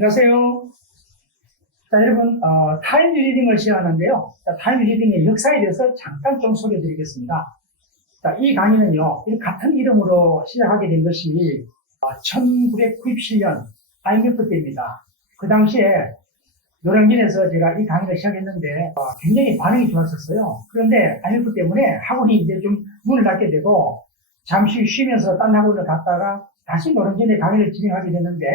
안녕하세요. 자, 여러분, 타임 리딩을 시작하는데요. 자, 타임 리딩의 역사에 대해서 잠깐 좀 소개해 드리겠습니다. 자, 이 강의는요, 같은 이름으로 시작하게 된 것이 1997년 IMF 때입니다. 그 당시에 노량진에서 제가 이 강의를 시작했는데 굉장히 반응이 좋았었어요. 그런데 IMF 때문에 학원이 이제 좀 문을 닫게 되고 잠시 쉬면서 딴 학원을 갔다가 다시 노량진에 강의를 진행하게 됐는데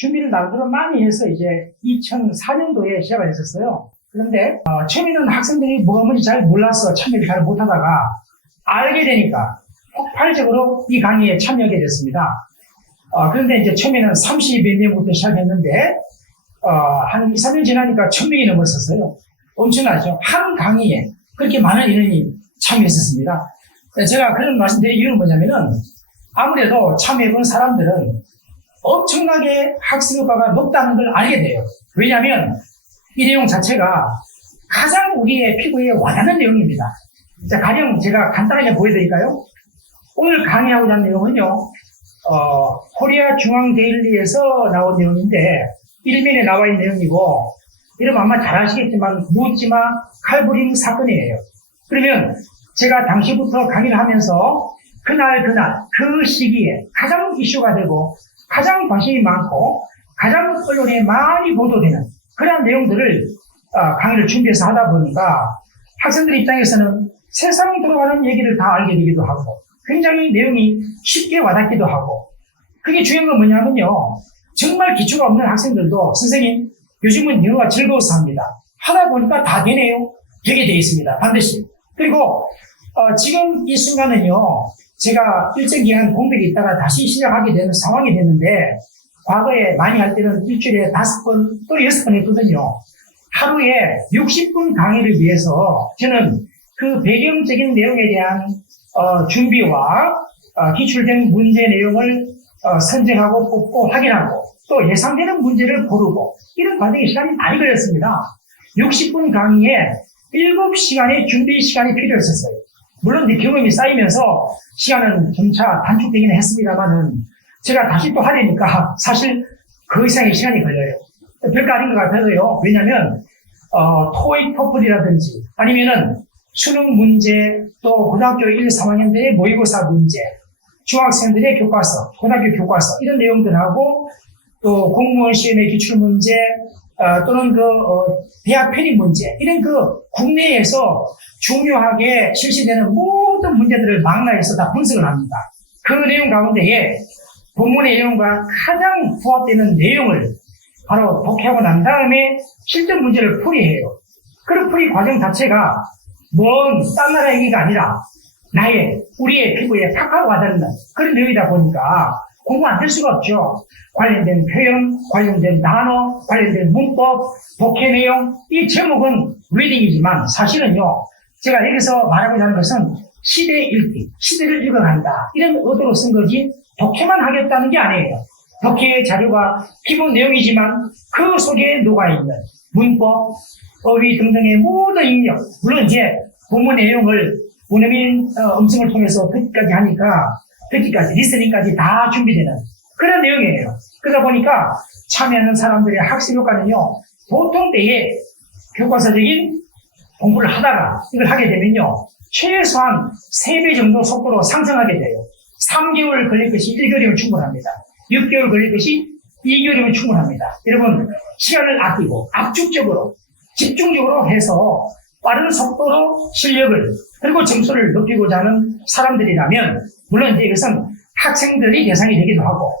준비를 나름대로 많이 해서 이제 2004년도에 시작을 했었어요. 그런데 처음에는 학생들이 뭐가 뭔지 잘 몰라서 참여를 잘 못하다가 알게 되니까 폭발적으로 이 강의에 참여하게 됐습니다. 그런데 이제 처음에는 30여 명부터 시작했는데 한 2, 3년 지나니까 1000명이 넘었었어요. 엄청나죠? 한 강의에 그렇게 많은 인원이 참여했었습니다. 제가 그런 말씀드린 이유는 뭐냐면은 아무래도 참여해본 사람들은 엄청나게 학습 효과가 높다는 걸 알게 돼요. 왜냐하면 이 내용 자체가 가장 우리의 피부에 와닿는 내용입니다. 자, 가령 제가 간단하게 보여드릴까요? 오늘 강의하고자 하는 내용은요, 코리아 중앙데일리에서 나온 내용인데, 일면에 나와 있는 내용이고, 여러분 아마 잘 아시겠지만, 묻지마 칼부림 사건이에요. 그러면 제가 당시부터 강의를 하면서, 그날, 그 시기에 가장 이슈가 되고, 가장 관심이 많고 가장 언론에 많이 보도되는 그런 내용들을 강의를 준비해서 하다 보니까 학생들 입장에서는 세상 돌아가는 얘기를 다 알게 되기도 하고 굉장히 내용이 쉽게 와닿기도 하고 그게 중요한 건 뭐냐면요. 정말 기초가 없는 학생들도 선생님 요즘은 영어가 즐거워서 합니다. 하다 보니까 다 되네요. 되게 돼 있습니다. 반드시. 그리고 지금 이 순간은요. 제가 일정 기간 공백이 있다가 다시 시작하게 되는 상황이 됐는데 과거에 많이 할 때는 일주일에 5번 또 6번 했거든요. 하루에 60분 강의를 위해서 저는 그 배경적인 내용에 대한 준비와 기출된 문제 내용을 선정하고 뽑고 확인하고 또 예상되는 문제를 고르고 이런 과정에 시간이 많이 걸렸습니다. 60분 강의에 7시간의 준비 시간이 필요했었어요. 물론 이제 경험이 쌓이면서 시간은 점차 단축되기는 했습니다만은 제가 다시 또 하려니까 사실 그 이상의 시간이 걸려요. 별거 아닌 것 같아서요. 왜냐면 토익 토플이라든지 아니면은 수능 문제 또 고등학교 1, 3학년 때의 모의고사 문제 중학생들의 교과서, 고등학교 교과서 이런 내용들하고 또 공무원 시험의 기출 문제 또는 대학 편입 문제 이런 국내에서 중요하게 실시되는 모든 문제들을 망라해서 다 분석을 합니다. 그 내용 가운데에 본문의 내용과 가장 부합되는 내용을 바로 독해하고 난 다음에 실전 문제를 풀이해요. 그 풀이 과정 자체가 먼 딴 나라 얘기가 아니라 우리의 피부에 팍팍 와닿는 그런 내용이다 보니까 공부 안 될 수가 없죠. 관련된 표현, 관련된 단어, 관련된 문법, 독해 내용 이 제목은 리딩이지만 사실은요. 제가 여기서 말하고자 하는 것은 시대 읽기, 시대를 읽어간다. 이런 의도로 쓴 거지 독해만 하겠다는 게 아니에요. 독해의 자료가 기본 내용이지만 그 속에 녹아있는 문법, 어휘 등등의 모든 ing력, 물론 이제 본문 내용을 원어민 음성을 통해서 듣기까지 하니까 듣기까지, 리스닝까지 다 준비되는 그런 내용이에요. 그러다 보니까 참여하는 사람들의 학습 효과는요, 보통 때에 교과서적인 공부를 하다가 이걸 하게 되면요, 최소한 3배 정도 속도로 상승하게 돼요. 3개월 걸릴 것이 1개월이면 충분합니다. 6개월 걸릴 것이 2개월이면 충분합니다. 여러분, 시간을 아끼고 압축적으로, 집중적으로 해서 빠른 속도로 실력을, 그리고 점수를 높이고자 하는 사람들이라면, 물론 이제 이것은 학생들이 대상이 되기도 하고,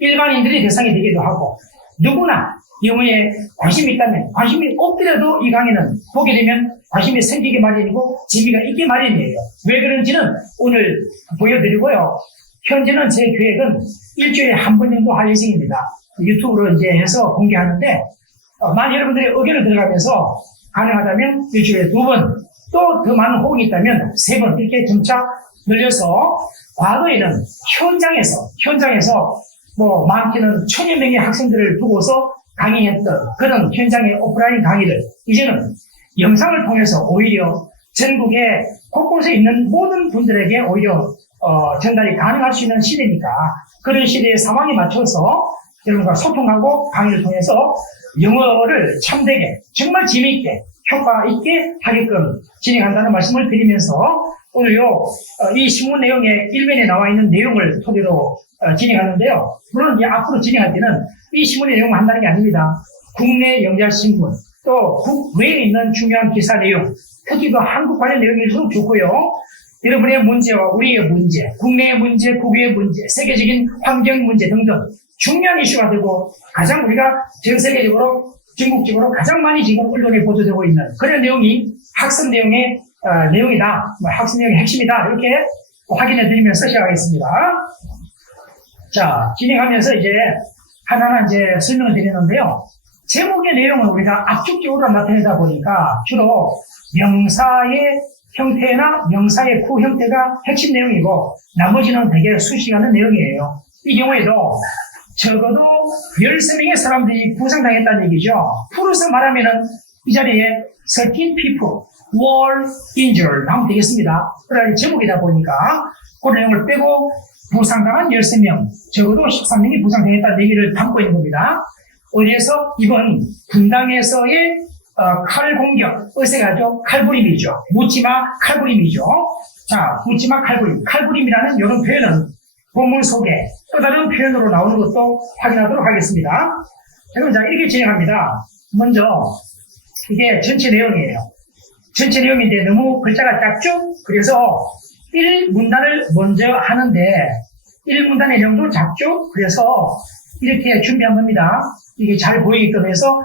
일반인들이 대상이 되기도 하고, 누구나 영어에 관심이 있다면, 관심이 없더라도 이 강의는 보게 되면 관심이 생기게 마련이고, 재미가 있게 마련이에요. 왜 그런지는 오늘 보여드리고요. 현재는 제 계획은 일주일에 한 번 정도 할 예정입니다. 유튜브로 이제 해서 공개하는데, 만약 여러분들의 의견을 들어가면서 가능하다면 일주일에 2번, 또 더 많은 호응이 있다면 3번 이렇게 점차 늘려서 과거에는 현장에서 뭐 많게는 1000여 명의 학생들을 두고서 강의했던 그런 현장의 오프라인 강의를 이제는 영상을 통해서 오히려 전국에 곳곳에 있는 모든 분들에게 오히려 전달이 가능할 수 있는 시대니까 그런 시대의 상황에 맞춰서 여러분과 소통하고 강의를 통해서 영어를 참되게 정말 재미있게 효과 있게 하게끔 진행한다는 말씀을 드리면서 오늘요 이 신문 내용의 일면에 나와 있는 내용을 토대로 진행하는데요. 물론 이제 앞으로 진행할 때는 이 신문의 내용만 한다는 게 아닙니다. 국내 영자신문 또 국외에 있는 중요한 기사 내용 특히 그 한국 관련 내용일수록 좋고요. 여러분의 문제와 우리의 문제, 국내의 문제, 국외의 문제, 세계적인 환경 문제 등등 중요한 이슈가 되고 가장 우리가 전 세계적으로 전국적으로 가장 많이 지금 언론에 보도되고 있는 그런 내용이 학습 내용의 내용이다. 학습 내용의 핵심이다. 이렇게 확인해 드리면서 시작하겠습니다. 자, 진행하면서 이제 하나하나 이제 설명을 드리는데요. 제목의 내용은 우리가 압축적으로 나타내다 보니까 주로 명사의 형태나 명사의 구 형태가 핵심 내용이고 나머지는 되게 수식하는 내용이에요. 이 경우에도 적어도 13명의 사람들이 부상당했다는 얘기죠. 풀어서 말하면은 이 자리에 13 people were injured 하면 되겠습니다. 그러나 제목이다 보니까 그 내용을 빼고 부상당한 13명, 적어도 13명이 부상당했다는 얘기를 담고 있는 겁니다. 어디에서? 이번 분당에서의 칼 공격, 어색하죠? 칼부림이죠. 묻지마 칼부림이죠. 자, 묻지마 칼부림. 칼부림이라는 이런 표현은 본문 속에 또 다른 표현으로 나오는 것도 확인하도록 하겠습니다. 그럼 자, 이렇게 진행합니다. 먼저, 이게 전체 내용이에요. 전체 내용인데 너무 글자가 작죠? 그래서 1문단을 먼저 하는데 1문단의 내용도 작죠? 그래서 이렇게 준비한 겁니다. 이게 잘 보이게끔 해서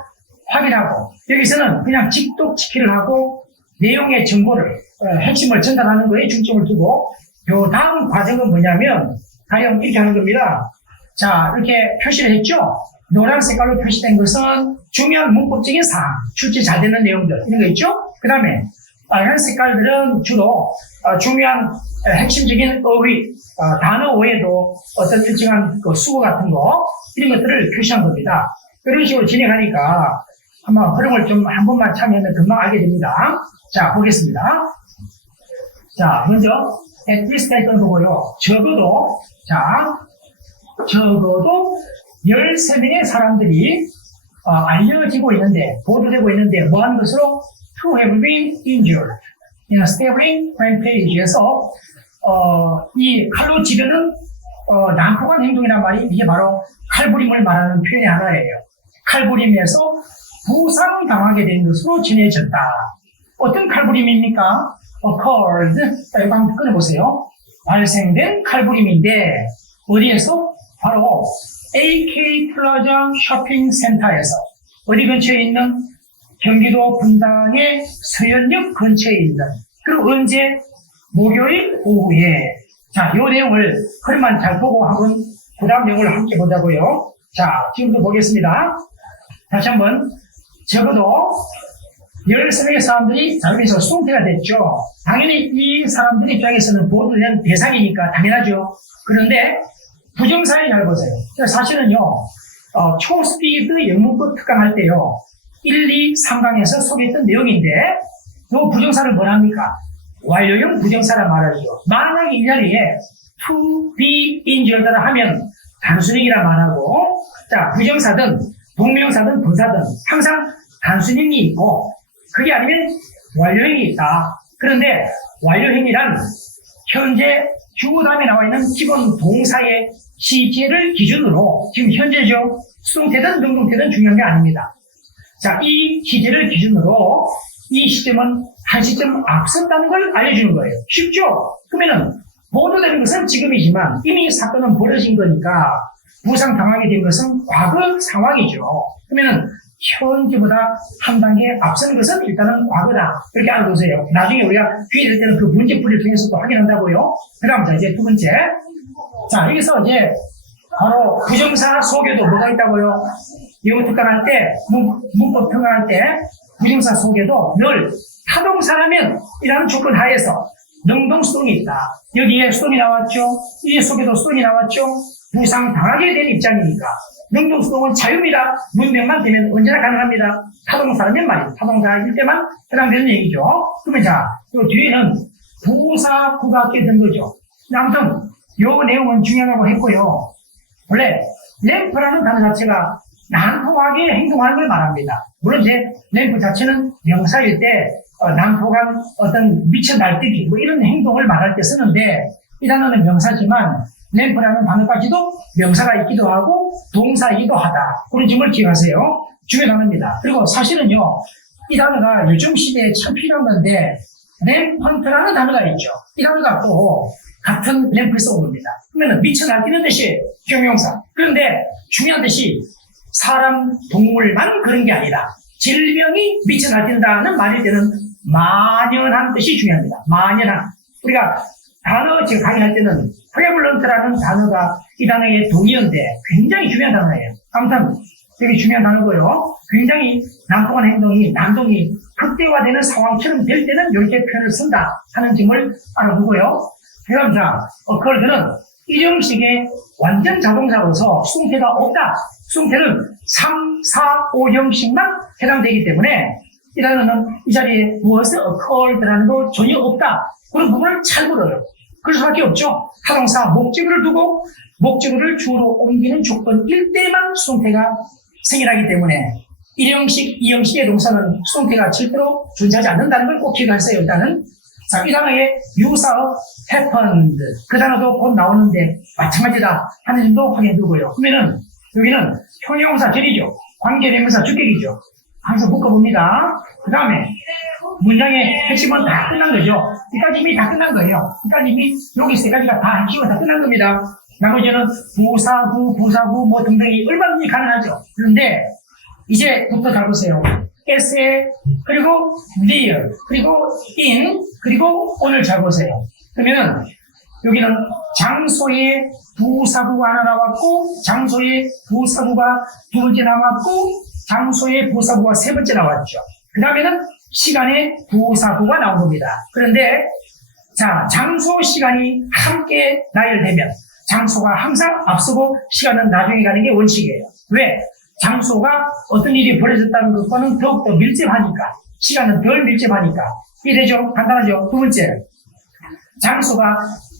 확인하고 여기서는 그냥 직독치기를 하고 내용의 정보를 핵심을 전달하는 거에 중점을 두고 요 다음 과정은 뭐냐면 가령 이렇게 하는 겁니다. 자, 이렇게 표시를 했죠? 노란 색깔로 표시된 것은 중요한 문법적인 사항, 출제 잘 되는 내용들 이런 거 있죠? 그 다음에 빨간 색깔들은 주로 중요한 핵심적인 어휘, 단어 외에도 어떤 일정한 그 수어 같은 거 이런 것들을 표시한 겁니다. 이런 식으로 진행하니까 한번 흐름을 좀 한 번만 참여하면 금방 알게 됩니다. 자, 보겠습니다. 자, 먼저 at least 했던 거고요. 적어도 13명의 사람들이 알려지고 있는데, 보도되고 있는데 뭐 하는 것으로 to have been injured in a stabbing rampage에서 이 칼로 찌르는 난폭한 행동이란 말이 이게 바로 칼부림을 말하는 표현의 하나예요. 칼부림에서 부상당하게 된 것으로 전해졌다. 어떤 칼부림입니까? occurred. 이거 한번 꺼내보세요. 발생된 칼부림인데 어디에서? 바로 AK 플라자 쇼핑센터에서 어디 근처에 있는 경기도 분당의 서현역 근처에 있는 그리고 언제? 목요일 오후에 자, 요 내용을 흐름만 잘 보고 한번 그 다음 내용을 함께 보자고요. 자, 지금부터 보겠습니다. 다시 한번 적어도 13명의 사람들이 자기에서 수동태가 됐죠. 당연히 이 사람들 입장에서는 보도된 대상이니까 당연하죠. 그런데 부정사를 잘 보세요. 사실은요, 초스피드 영문법 특강할 때요, 1, 2, 3강에서 소개했던 내용인데, 요 부정사를 뭐라 합니까? 완료형 부정사라 말하죠. 만약에 이 자리에 to be injured라 하면 단순형이라 말하고, 자, 부정사든 동명사든 분사든 항상 단순형이 있고, 그게 아니면 완료형이 있다. 그런데 완료형이란 현재 주어 다음에 나와 있는 기본 동사의 시제를 기준으로 지금 현재죠. 수동태든 능동태든 중요한 게 아닙니다. 자, 이 시제를 기준으로 이 시점은 한 시점 앞섰다는 걸 알려주는 거예요. 쉽죠? 그러면은 보도되는 것은 지금이지만 이미 사건은 벌어진 거니까 부상당하게 된 것은 과거 상황이죠. 그러면은 현재보다 한 단계 앞선 것은 일단은 과거다. 이렇게 알아두세요. 나중에 우리가 뒤에 될 때는 그 문제풀이를 통해서도 확인한다고요. 그 다음, 자, 이제 두 번째. 자, 여기서 이제 바로 부정사 속에도 뭐가 있다고요? 영어 특강할 때, 문법 특강할 때, 부정사 속에도 늘 타동사라면 이라는 조건 하에서 능동수동이 있다. 여기에 수동이 나왔죠? 이 속에도 수동이 나왔죠? 부상당하게 된 입장이니까. 능동수동은 자유입니다. 문명만 되면 언제나 가능합니다. 타동사라면 말이에요. 타동사일 때만 해당되는 얘기죠. 그러면 자, 요 뒤에는 부사구가 껴든 거죠. 아무튼 요 내용은 중요하다고 했고요. 원래 램프라는 단어 자체가 난폭하게 행동하는 걸 말합니다. 물론 이제 램프 자체는 명사일 때 난폭한 어떤 미쳐 날뛰기 뭐 이런 행동을 말할 때 쓰는데 이 단어는 명사지만 램프라는 단어까지도 명사가 있기도 하고 동사이기도 하다. 그런 점을 기억하세요. 중요한 단어입니다. 그리고 사실은요, 이 단어가 요즘 시대에 참 필요한 건데 램펀트라는 단어가 있죠. 이 단어가 또 같은 램프에서 온 겁니다. 그러면 미쳐 날뛰는 뜻이 형용사. 그런데 중요한 뜻이 사람, 동물만 그런 게 아니라 질병이 미쳐 날뛴다는 말일 때는 만연한 뜻이 중요합니다. 만연한. 우리가 단어 지금 강의할 때는 프레블런트라는 단어가 이 단어의 동의어인데 굉장히 중요한 단어예요. 아무튼 되게 중요한 단어고요. 굉장히 난폭한 행동이, 난동이 극대화되는 상황처럼 될 때는 이렇게 표현을 쓴다 하는 점을 알아보고요. 그 다음 자, 어컬드는 일형식의 완전 자동사로서 수동태가 없다. 수동태는 3, 4, 5형식만 해당되기 때문에 이 단어는 이 자리에 무엇을 occurred라는 거 전혀 없다. 그런 부분을 찰고려요. 그럴 수밖에 없죠. 타동사 목적어를 두고 목적어를 주어로 옮기는 조건일 때만 수동태가 생겨나기 때문에 1형식, 2형식의 동사는 수동태가 절대로 존재하지 않는다는 걸 꼭 기억하세요. 일단은 자, 이 단어의 유사어 happened 그 단어도 곧 나오는데 마찬가지다 하는 점도 확인해 두고요. 그러면은 여기는 형용사 절이죠. 관계대명사 주격이죠. 항상 묶어봅니다. 그 다음에 문장의 핵심은 다 끝난 거죠. 여기까지 이미 다 끝난 거예요. 여기까지 이미 여기 세 가지가 다 핵심은 다 끝난 겁니다. 나머지는 부사구 뭐 등등이 얼마든지 가능하죠. 그런데 이제부터 잘 보세요. essay 그리고 there 그리고 in 그리고 오늘 잘 보세요. 그러면 여기는 장소에 부사구가 하나 나왔고 장소에 부사구가 두 번째 나왔고 장소에 부사구가 세 번째 나왔죠. 그 다음에는 시간에 부사구가 나온 겁니다. 그런데 자, 장소 시간이 함께 나열되면 장소가 항상 앞서고 시간은 나중에 가는 게 원칙이에요. 왜? 장소가 어떤 일이 벌어졌다는 것과는 더욱더 밀접하니까 시간은 덜 밀접하니까 이래죠. 간단하죠. 두 번째, 장소가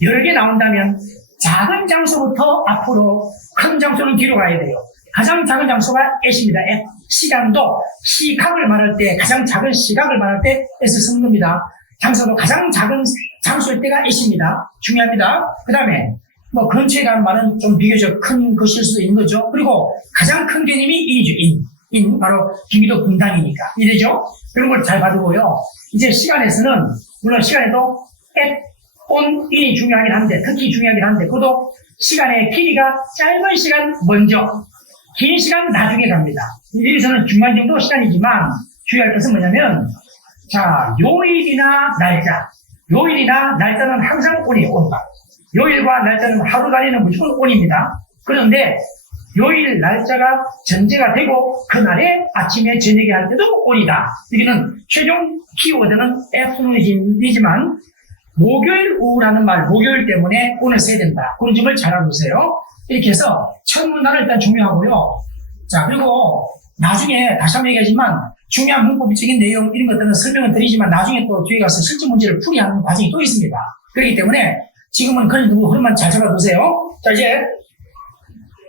여러 개 나온다면 작은 장소부터 앞으로 큰 장소는 뒤로 가야 돼요. 가장 작은 장소가 S입니다. 시간도 시각을 말할 때 가장 작은 시각을 말할 때 S 쓰는 겁니다. 장소도 가장 작은 장소일 때가 S입니다. 중요합니다. 그 다음에 뭐 근처에 가는 말은 좀 비교적 큰 것일 수도 있는 거죠. 그리고 가장 큰 개념이 인이죠. 인 바로 기미도 분당이니까 이래죠. 그런 걸 잘 봐두고요. 이제 시간에서는 물론 시간에도 at, on, in이 중요하긴 한데 특히 중요하긴 한데 그것도 시간의 길이가 짧은 시간 먼저 긴 시간 나중에 갑니다. 여기서는 중간 정도 시간이지만 주의할 것은 뭐냐면 자, 요일이나 날짜 요일이나 날짜는 항상 on이에요. on. 요일과 날짜는 하루 단위는 무조건 on입니다. 그런데 요일 날짜가 전제가 되고 그날에 아침에 저녁에 할 때도 on이다. 여기는 최종 키워드는 afternoon이지만 목요일 오후라는 말 목요일 때문에 on을 써야 된다. 그런 점을 잘 알아보세요. 이렇게 해서 첫 문단은 일단 중요하고요. 자, 그리고 나중에 다시 한번 얘기하지만 중요한 문법적인 내용 이런 것들은 설명을 드리지만 나중에 또 뒤에 가서 실제 문제를 풀이하는 과정이 또 있습니다. 그렇기 때문에 지금은 그런 흐름만 잘 잡아두세요. 자, 이제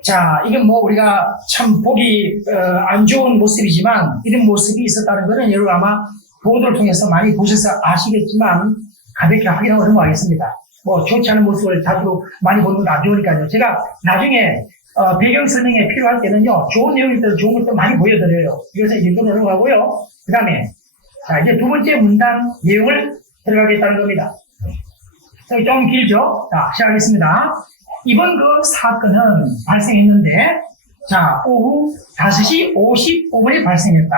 자, 이건 뭐 우리가 참 보기 안 좋은 모습이지만 이런 모습이 있었다는 것은 여러분 아마 보도를 통해서 많이 보셔서 아시겠지만 가볍게 확인하고 넘어가겠습니다. 뭐 좋지 않은 모습을 자주 많이 보는 건 안 좋으니까요. 제가 나중에 배경 설명에 필요할 때는요, 좋은 내용이 있어서 좋은 것도 많이 보여드려요. 이것은 이 정도로 넘어가고요. 그 다음에 자, 이제 두 번째 문단 내용을 들어가겠다는 겁니다. 좀 길죠? 자, 시작하겠습니다. 이번 그 사건은 발생했는데, 자, 오후 5시 55분에 발생했다.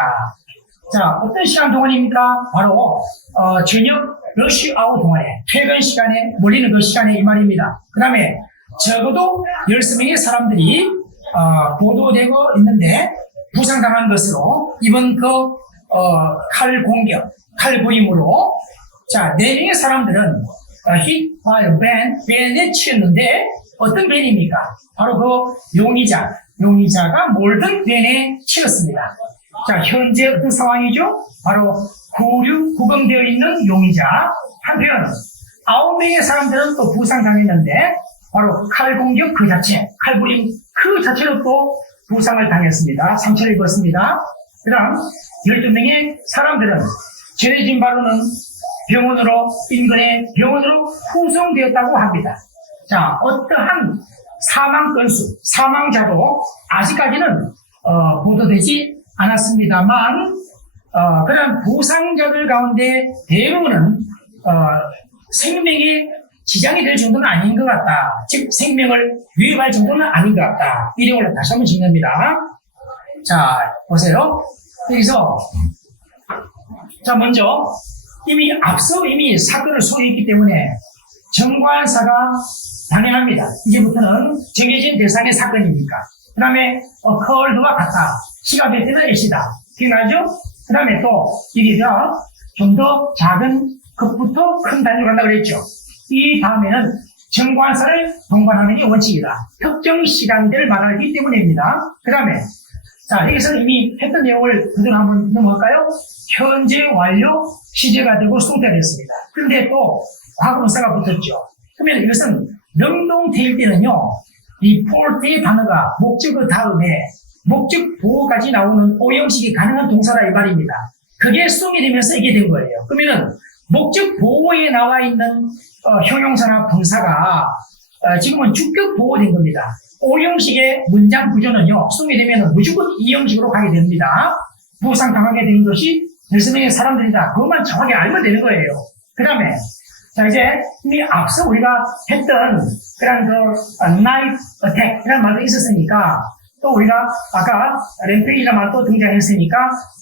자, 어떤 시간 동안입니까? 바로, 저녁 러쉬 아워 동안에, 퇴근 시간에, 몰리는 그 시간에 이 말입니다. 그 다음에, 적어도 13명의 사람들이, 보도되고 있는데, 부상당한 것으로, 이번 그, 칼 공격, 칼 부임으로, 자, 4명의 사람들은, hit by a 벤에 치였는데 어떤 벤입니까? 바로 그 용의자가 몰던 벤에 치였습니다. 자, 현재 어떤 상황이죠? 바로 구금되어 있는 용의자. 한편 9명의 사람들은 또 부상당했는데 바로 칼 공격 그 자체, 칼부림 자체로 또 부상을 당했습니다. 상처를 입었습니다. 그 다음 12명의 사람들은 전해진 바로는 병원으로 인근의 병원으로 후송되었다고 합니다. 자, 어떠한 사망 건수, 사망자도 아직까지는 보도되지 않았습니다만 그런 부상자들 가운데 대부분은 생명에 지장이 될 정도는 아닌 것 같다. 즉 생명을 위협할 정도는 아닌 것 같다. 이력을 다시 한번 정리합니다. 자, 보세요. 여기서 자, 먼저 앞서 이미 사건을 소개했기 때문에 정관사가 당연합니다. 이제부터는 정해진 대상의 사건이니까. 그 다음에 컬드와 같다. 시가 될 때는 H다. 기억나죠? 그 다음에 또 여기가 좀 더 작은 것부터 큰 단위로 간다고 그랬죠. 이 다음에는 정관사를 동반하는 게 원칙이다. 특정 시간대를 말하기 때문입니다. 그 다음에 자, 여기서 이미 했던 내용을 그대로 한번 넘어갈까요? 현재 완료 시제가 되고 수동태가 됐습니다. 그런데 또 과거분사가 붙었죠. 그러면 이것은 능동태일 때는요, report의 단어가 목적어 다음에 목적 보호까지 나오는 오형식이 가능한 동사다 이 말입니다. 그게 수동이 되면서 이게 된 거예요. 그러면은 목적 보호에 나와 있는 형용사나 분사가 지금은 주격 보호된 겁니다. 오형식의 문장 구조는요, 수동이 되면 무조건 이 형식으로 가게 됩니다. 부상 당하게 된 것이 13명의 사람들이다. 그것만 정확히 알면 되는 거예요. 그 다음에, 자, 이제 이미 앞서 우리가 했던 그런 night attack 이라는 말도 있었으니까, 또 우리가 아까 램페이지라는 말도 등장했으니까,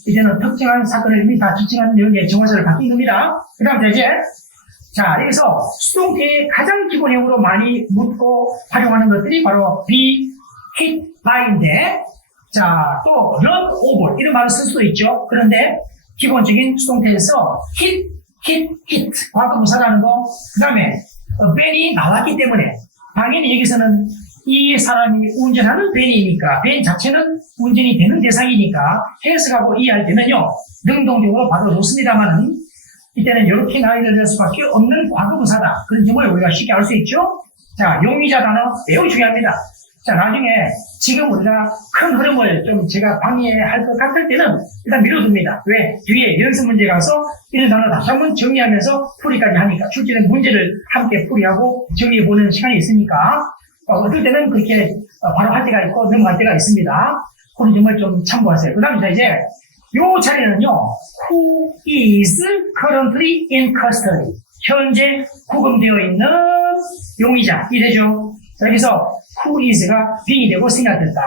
이제는 특정한 사건을 이미 다 특정한 내용의 정화사를 바뀐 겁니다. 그 다음 이제, 자, 여기서 수동태의 가장 기본형으로 많이 묻고 활용하는 것들이 바로 be, hit by인데, 자, 또 run over 이런 말을 쓸 수도 있죠. 그런데 기본적인 수동태에서 hit, 과거분사라는 거, 그 다음에 ben이 나왔기 때문에 당연히 여기서는 이 사람이 운전하는 벤이니까 벤 자체는 운전이 되는 대상이니까 해석하고 이해할 때는요, 능동적으로 봐도 좋습니다만은 이때는 이렇게 나열될 수밖에 없는 과거분사다. 그런 점을 우리가 쉽게 알 수 있죠. 자, 용의자 단어 매우 중요합니다. 자, 나중에 지금 우리가 큰 흐름을 좀 제가 방해할 것 같을 때는 일단 밀어둡니다. 왜? 뒤에 연습 문제 가서 이런 단어 다시 한번 정리하면서 풀이까지 하니까 출제된 문제를 함께 풀이하고 정리해보는 시간이 있으니까 어떨 때는 그렇게 바로 할 때가 있고 넘어갈 때가 있습니다. 그런 점을 좀 참고하세요. 그 다음에 이제 요 자리는요, who is currently in custody. 현재 구금되어 있는 용의자. 이래죠. 여기서 who is가 being이 되고 생략됐다.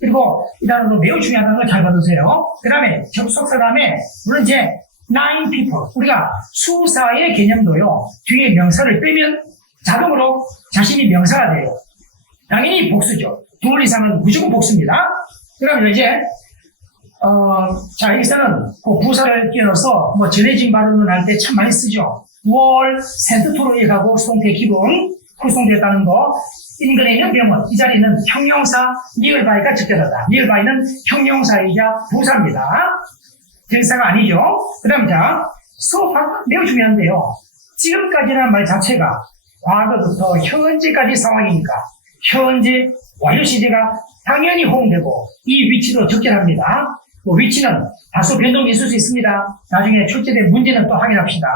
그리고 이 단어도 매우 중요하다는 걸 잘 받으세요. 그 다음에 접속사 다음에 물론 이제 nine people. 우리가 수사의 개념도요, 뒤에 명사를 빼면 자동으로 자신이 명사가 돼요. 당연히 복수죠. 둘 이상은 무조건 복수입니다. 그러면 이제 자, 여기서는 그 부사를 끼워서 뭐 전해진 바로는 할 때 참 많이 쓰죠. 월, 센트토로 이해하고 수동태 기본, 후수동되었다는 거. 인근에 있는 병원, 이 자리는 형용사 nearby가 적절하다. nearby는 형용사이자 부사입니다. 전사가 아니죠. 그 다음 자, 수업하고 매우 중요한데요. 지금까지라는 말 자체가 과거부터 현재까지 상황이니까 현재 완료 시제가 당연히 호응되고 이 위치도 적절합니다. 위치는 다소 변동이 있을 수 있습니다. 나중에 출제된 문제는 또 확인합시다.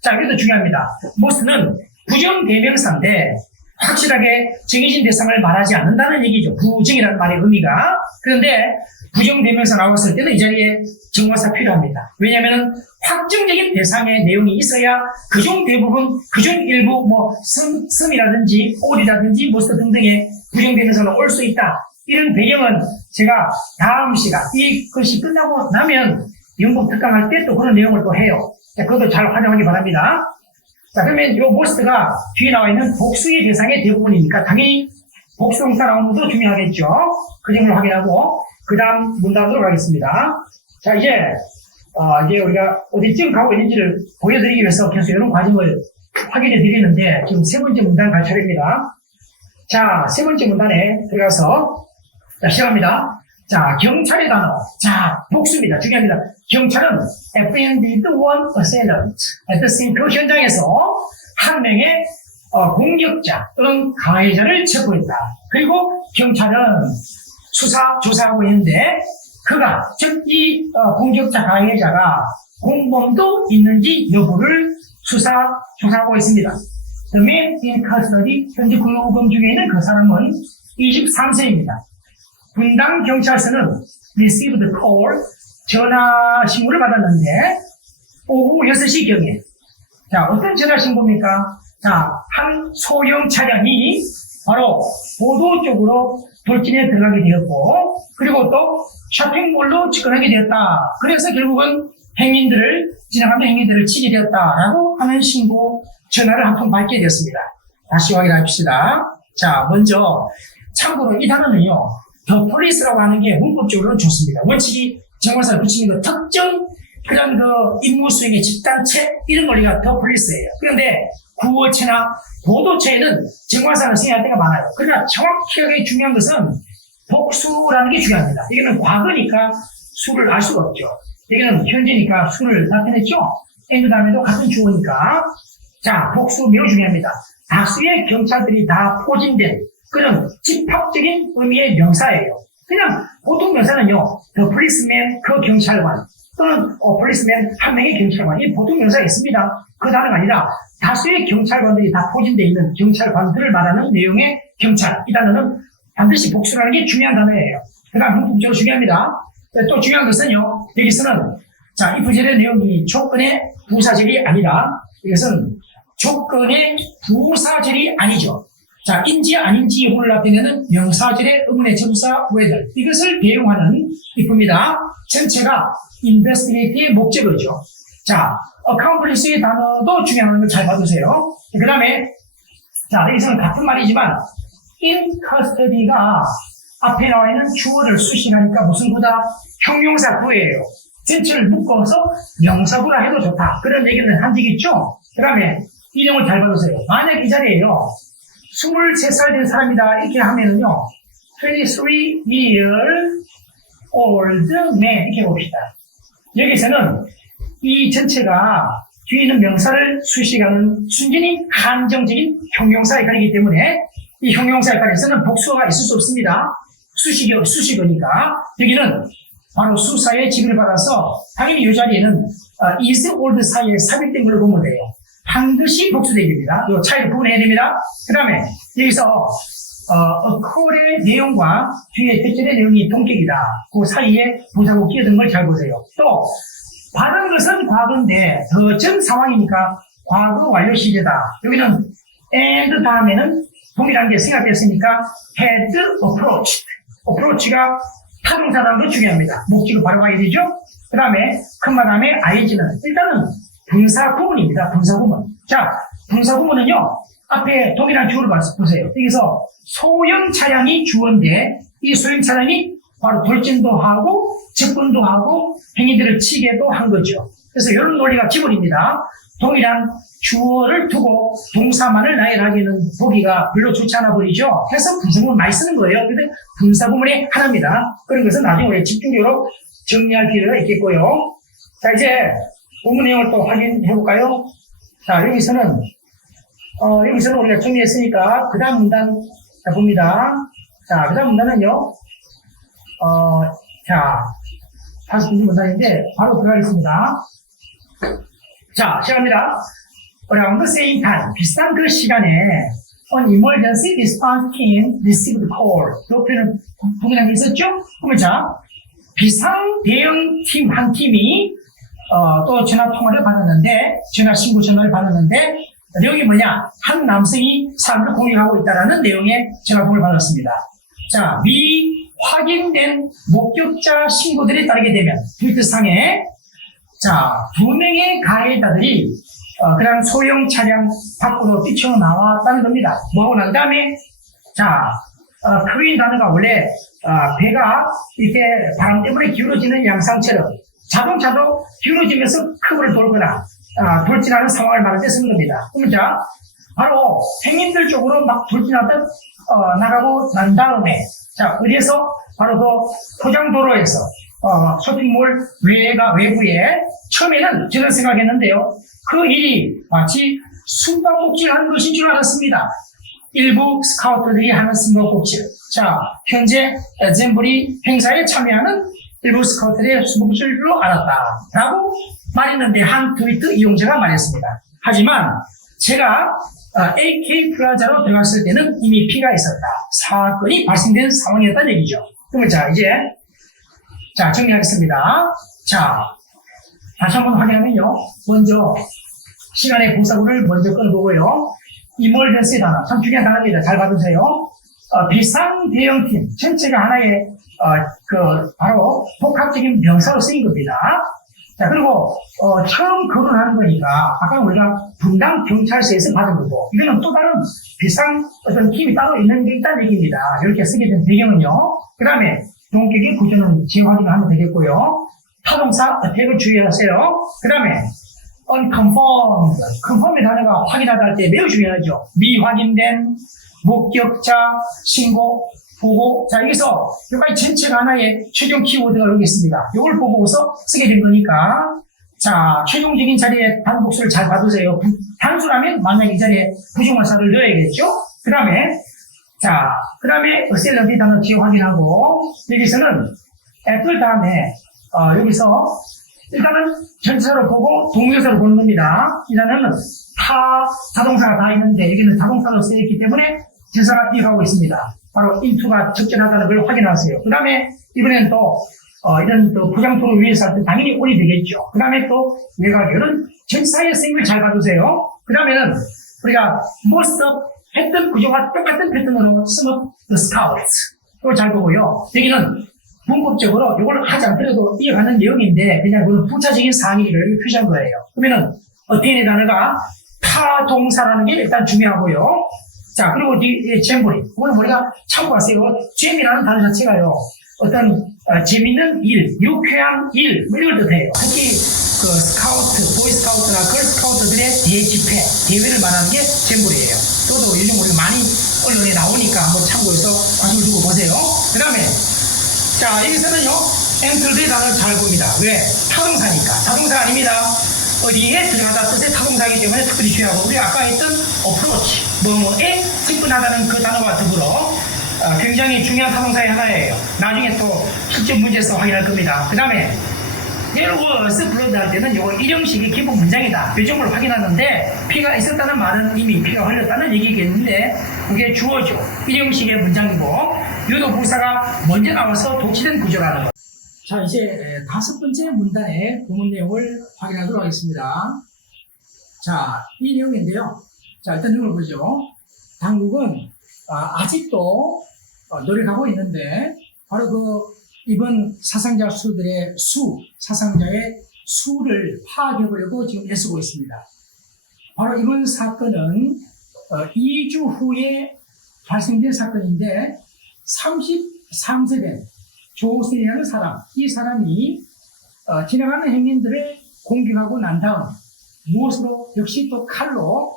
자, 이것도 중요합니다. most는 부정대명사인데 확실하게 정해진 대상을 말하지 않는다는 얘기죠. 부정이라는 말의 의미가. 그런데 부정대명사 나왔을 때는 이 자리에 정관사 필요합니다. 왜냐하면 확정적인 대상의 내용이 있어야 그중 대부분, 그중 일부, 섬이라든지, 올이라든지, most 등등의 부정대명사는 올 수 있다. 이런 배경은 제가 다음 시간, 이 것이 끝나고 나면 영국 특강할 때 또 그런 내용을 또 해요. 자, 그것도 잘 활용하기 바랍니다. 자, 그러면 이 most가 뒤에 나와 있는 복수의 대상의 대부분이니까 당연히 복수동사 나오는 것도 중요하겠죠. 그 점을 확인하고 그 다음 문단으로 가겠습니다. 자, 이제 우리가 어디쯤 가고 있는지를 보여드리기 위해서 계속 이런 과정을 확인해 드리는데 지금 세 번째 문단 갈 차례입니다. 자, 세 번째 문단에 들어가서 자, 시작합니다. 자, 경찰의 단어. 자, 복수입니다. 중요합니다. 경찰은 apprehended one assailant. at the scene, 그 현장에서 한 명의 공격자 또는 가해자를 체포했다. 그리고 경찰은 조사하고 있는데 그가 즉 이 공격자 가해자가 공범도 있는지 여부를 조사하고 있습니다. The man in custody, 현재 구금 중에 있는 그 사람은 23세입니다. 분당 경찰서는 received call, 전화 신고를 받았는데 오후 6시경에 자, 어떤 전화 신고입니까? 자, 한 소형 차량이 바로 보도 쪽으로 돌진에 들어가게 되었고 그리고 또 쇼핑몰로 접근하게 되었다. 그래서 결국은 지나가는 행인들을 치게 되었다라고 하는 신고 전화를 한 통 받게 되었습니다. 다시 확인합시다. 자, 먼저 참고로 이 단어는요, 더 폴리스라고 하는 게 문법적으로는 좋습니다. 원칙이 정관사를 붙이는 그 특정 그런 그 임무 수행의 집단체 이런 논리가 더 폴리스예요. 그런데 구어체나 보도체에는 정관사를 사용할 때가 많아요. 그러나 정확하게 중요한 것은 복수라는 게 중요합니다. 이거는 과거니까 수를 알 수가 없죠. 여기는 현재니까 수를 나타냈죠. and 다음에도 같은 주어니까. 자, 복수 매우 중요합니다. 다수의 경찰들이 다 포진된 그런 집합적인 의미의 명사예요. 그냥 보통 명사는요, the policeman, 그 경찰관 또는 policeman, 한 명의 경찰관, 이 보통 명사가 있습니다. 그 단어가 아니라 다수의 경찰관들이 다 포진되어 있는 경찰관들을 말하는 내용의 경찰. 이 단어는 반드시 복수라는 게 중요한 단어예요. 그 다음 문법적으로 중요합니다. 또 중요한 것은요, 여기서는 자, 이 부절의 내용이 조건의 부사절이 아니라 이것은 조건의 부사절이 아니죠. 자, 인지 아닌지 여부를 나타내는 명사절의 의문의 접사 외들 이것을 배용하는 이쁩니다. 전체가 investigate의 목적어죠. 자, accomplish의 단어도 중요한 걸 잘 봐두세요. 그 다음에 자, 여기서는 같은 말이지만 in custody가 앞에 나와 있는 주어를 수식하니까 무슨 구다? 형용사 구예요. 전체를 묶어서 명사구라 해도 좋다. 그런 얘기는 한 적 있죠? 그 다음에 이 내용을 잘 봐주세요. 만약 이 자리에요, 23살 된 사람이다 이렇게 하면은요, 23 year old man 이렇게 봅시다. 여기서는 이 전체가 뒤에 있는 명사를 수식하는 순전히 한정적인 형용사 역할이기 때문에 이 형용사 역할에서는 복수어가 있을 수 없습니다. 수식어니까 여기는 바로 수사의 지급을 받아서 당연히 이 자리에는 is old 사이에 삽입된 걸로 보면 돼요. 반드시 복수대입니다. 이 차이를 구분해야 됩니다. 그 다음에 여기서 call의 내용과 뒤에 대절의 내용이 동격이다. 그 사이에 부사고 끼어든 걸 잘 보세요. 또 받은 것은 과거인데 더 전 상황이니까 과거 완료 시제다. 여기는 and 다음에는 동일한 게 생각됐으니까 had approach가 타동사라는 게 중요합니다. 목적을 바로 가야 되죠. 그 다음에 컴마 다음에 ing는 일단은 분사 구문입니다. 분사 구문. 자, 분사 구문은요, 앞에 동일한 주어를 보세요. 여기서 소형 차량이 주어인데 이 소형 차량이 바로 돌진도 하고 접근도 하고 행위들을 치게도 한 거죠. 그래서 이런 논리가 기본입니다. 동일한 주어를 두고 동사만을 나열하기는 보기가 별로 좋지 않아 보이죠. 그래서 분사구문 많이 쓰는 거예요. 근데 분사구문이 하나입니다. 그런 것은 나중에 우리가 집중적으로 정리할 필요가 있겠고요. 자, 이제 본문 내용을 또 확인해 볼까요? 자, 여기서는 우리가 정리했으니까 그 다음 문단 봅니다. 자, 그 다음 문단은요, 자, 5분 문단인데 바로 들어가겠습니다. 자, 시작합니다. Around the same time, 비슷한 그 시간에 an emergency response team received call. 옆에는 동일한 게 있었죠? 그러면 자, 비상 대응 팀 한 팀이 또 전화 통화를 받았는데, 전화 신고 전화를 받았는데, 내용이 뭐냐? 한 남성이 사람을 공격하고 있다는 내용의 전화통을 받았습니다. 자, 확인된 목격자 신고들에 따르게 되면 트위터상에 자, 2명의 가해자들이 그냥 소형 차량 밖으로 뛰쳐나왔다는 겁니다. 뭐하고 난 다음에 자, 크윈 단어가 원래 배가 이렇게 바람 때문에 기울어지는 양상처럼 자동차도 기울어지면서 커브를 돌거나 돌진하는 상황을 말할 때 쓰는 겁니다. 그러면 자, 바로 행인들 쪽으로 막 돌진하듯 나가고 난 다음에 자, 어디에서 바로 그 포장도로에서 쇼핑몰 외부에 처음에는 저는 생각했는데요. 그 일이 마치 숨바꼭질 하는 것인 줄 알았습니다. 일부 스카우터들이 하는 숨바꼭질. 자, 현재 잼버리 행사에 참여하는 일부 스카우트들의 수복인 줄로 알았다. 라고 말했는데 한 트위터 이용자가 말했습니다. 하지만 제가 AK 플라자로 들어갔을 때는 이미 피가 있었다. 사건이 발생된 상황이었다는 얘기죠. 그러면 자, 이제 정리하겠습니다. 자, 다시 한번 확인하면요. 먼저 시간의 보사구를 먼저 끊어보고요. 이멀전시 단어, 참 중요한 단어입니다. 잘 봐두세요. 비상대응팀 전체가 하나의 바로 복합적인 명사로 쓰인 겁니다. 자, 그리고 처음 거론하는 거니까 아까 우리가 분당 경찰서에서 받은 거고, 이거는 또 다른 비상 어떤 팀이 따로 있는 게 있다는 얘기입니다. 이렇게 쓰게 된 배경은요. 그 다음에 동격의 구조는 재확인을 하면 되겠고요. 타동사 어택을 주의하세요. 그 다음에 unconfirmed, confirm의 단어가 확인하다 할 때 매우 중요하죠. 미확인된, 목격자, 신고, 보고. 자, 여기서 여기까지 전체가 하나의 최종 키워드가 여기 있습니다. 이걸 보고서 쓰게 된 거니까, 자, 최종적인 자리에 단독수를 잘 봐두세요. 단수라면 만약에 이 자리에 부정관사를 넣어야겠죠. 그 다음에 어셀런트 단어 기억 확인하고, 여기서는 애플 다음에 여기서 일단은 전체로 보고 동명사로 보는 겁니다. 이 단어는 자동사가 다 있는데 여기는 자동사로 쓰였기 때문에 전사가 이어가고 있습니다. 바로 into가 적절하다는 걸 확인하세요. 그 다음에 이번엔 또 이런 또 부장토를 위해서 할 때 당연히 on이 되겠죠. 그 다음에 또 외곽교는 전사의 쓰임을 잘 봐두세요. 그 다음에는 우리가 most of 했던 구조와 똑같은 패턴으로 some of the scouts 이걸 잘 보고요. 여기는 문법적으로 이걸 하지 않더라도 이어가는 내용인데 그냥 그건 부차적인 사항을 표시한 거예요. 그러면은 어테인의 단어가 타동사라는 게 일단 중요하고요. 자, 그리고 뒤에 잼버리. 그거는 우리가 참고하세요. 잼이라는 단어 자체가요. 어떤 재밌는 일, 유쾌한 일, 이걸 뜻해요. 특히 스카우트, 보이스카우트나 걸스카우트들의 대집회, 대회를 말하는 게 잼버리예요. 저도 요즘 우리가 많이 언론에 나오니까 한번 참고해서 관심을 두고 보세요. 그 다음에 자, 여기서는요, 엔터의 단어를 잘 봅니다. 왜? 타동사니까. 자동사가 아닙니다. 어디에 들어가다 뜻의 타동사이기 때문에 특별히 중요하고, 우리가 아까 했던 approach, 뭐뭐에 접근하다는 그 단어와 더불어 굉장히 중요한 타동사의 하나예요. 나중에 또 실제 문제에서 확인할 겁니다. 그 다음에 there was blood 할 때는 이거 일형식의 기본 문장이다. 요점을 확인하는데 피가 있었다는 말은 이미 피가 흘렀다는 얘기겠는데 그게 주어죠. 일형식의 문장이고 유도 부사가 먼저 나와서 독치된 구조라는 것. 자, 이제 5번째 문단의 구문 내용을 확인하도록 하겠습니다. 자, 이 내용인데요. 자, 일단 이걸 보죠. 당국은 아직도 노력하고 있는데 바로 이번 사상자 수들의 사상자의 수를 파악해보려고 지금 애쓰고 있습니다. 바로 이번 사건은 2주 후에 발생된 사건인데 33세 된 조세라는 사람, 이 사람이 지나가는 행인들을 공격하고 난 다음 무엇으로? 역시 또 칼로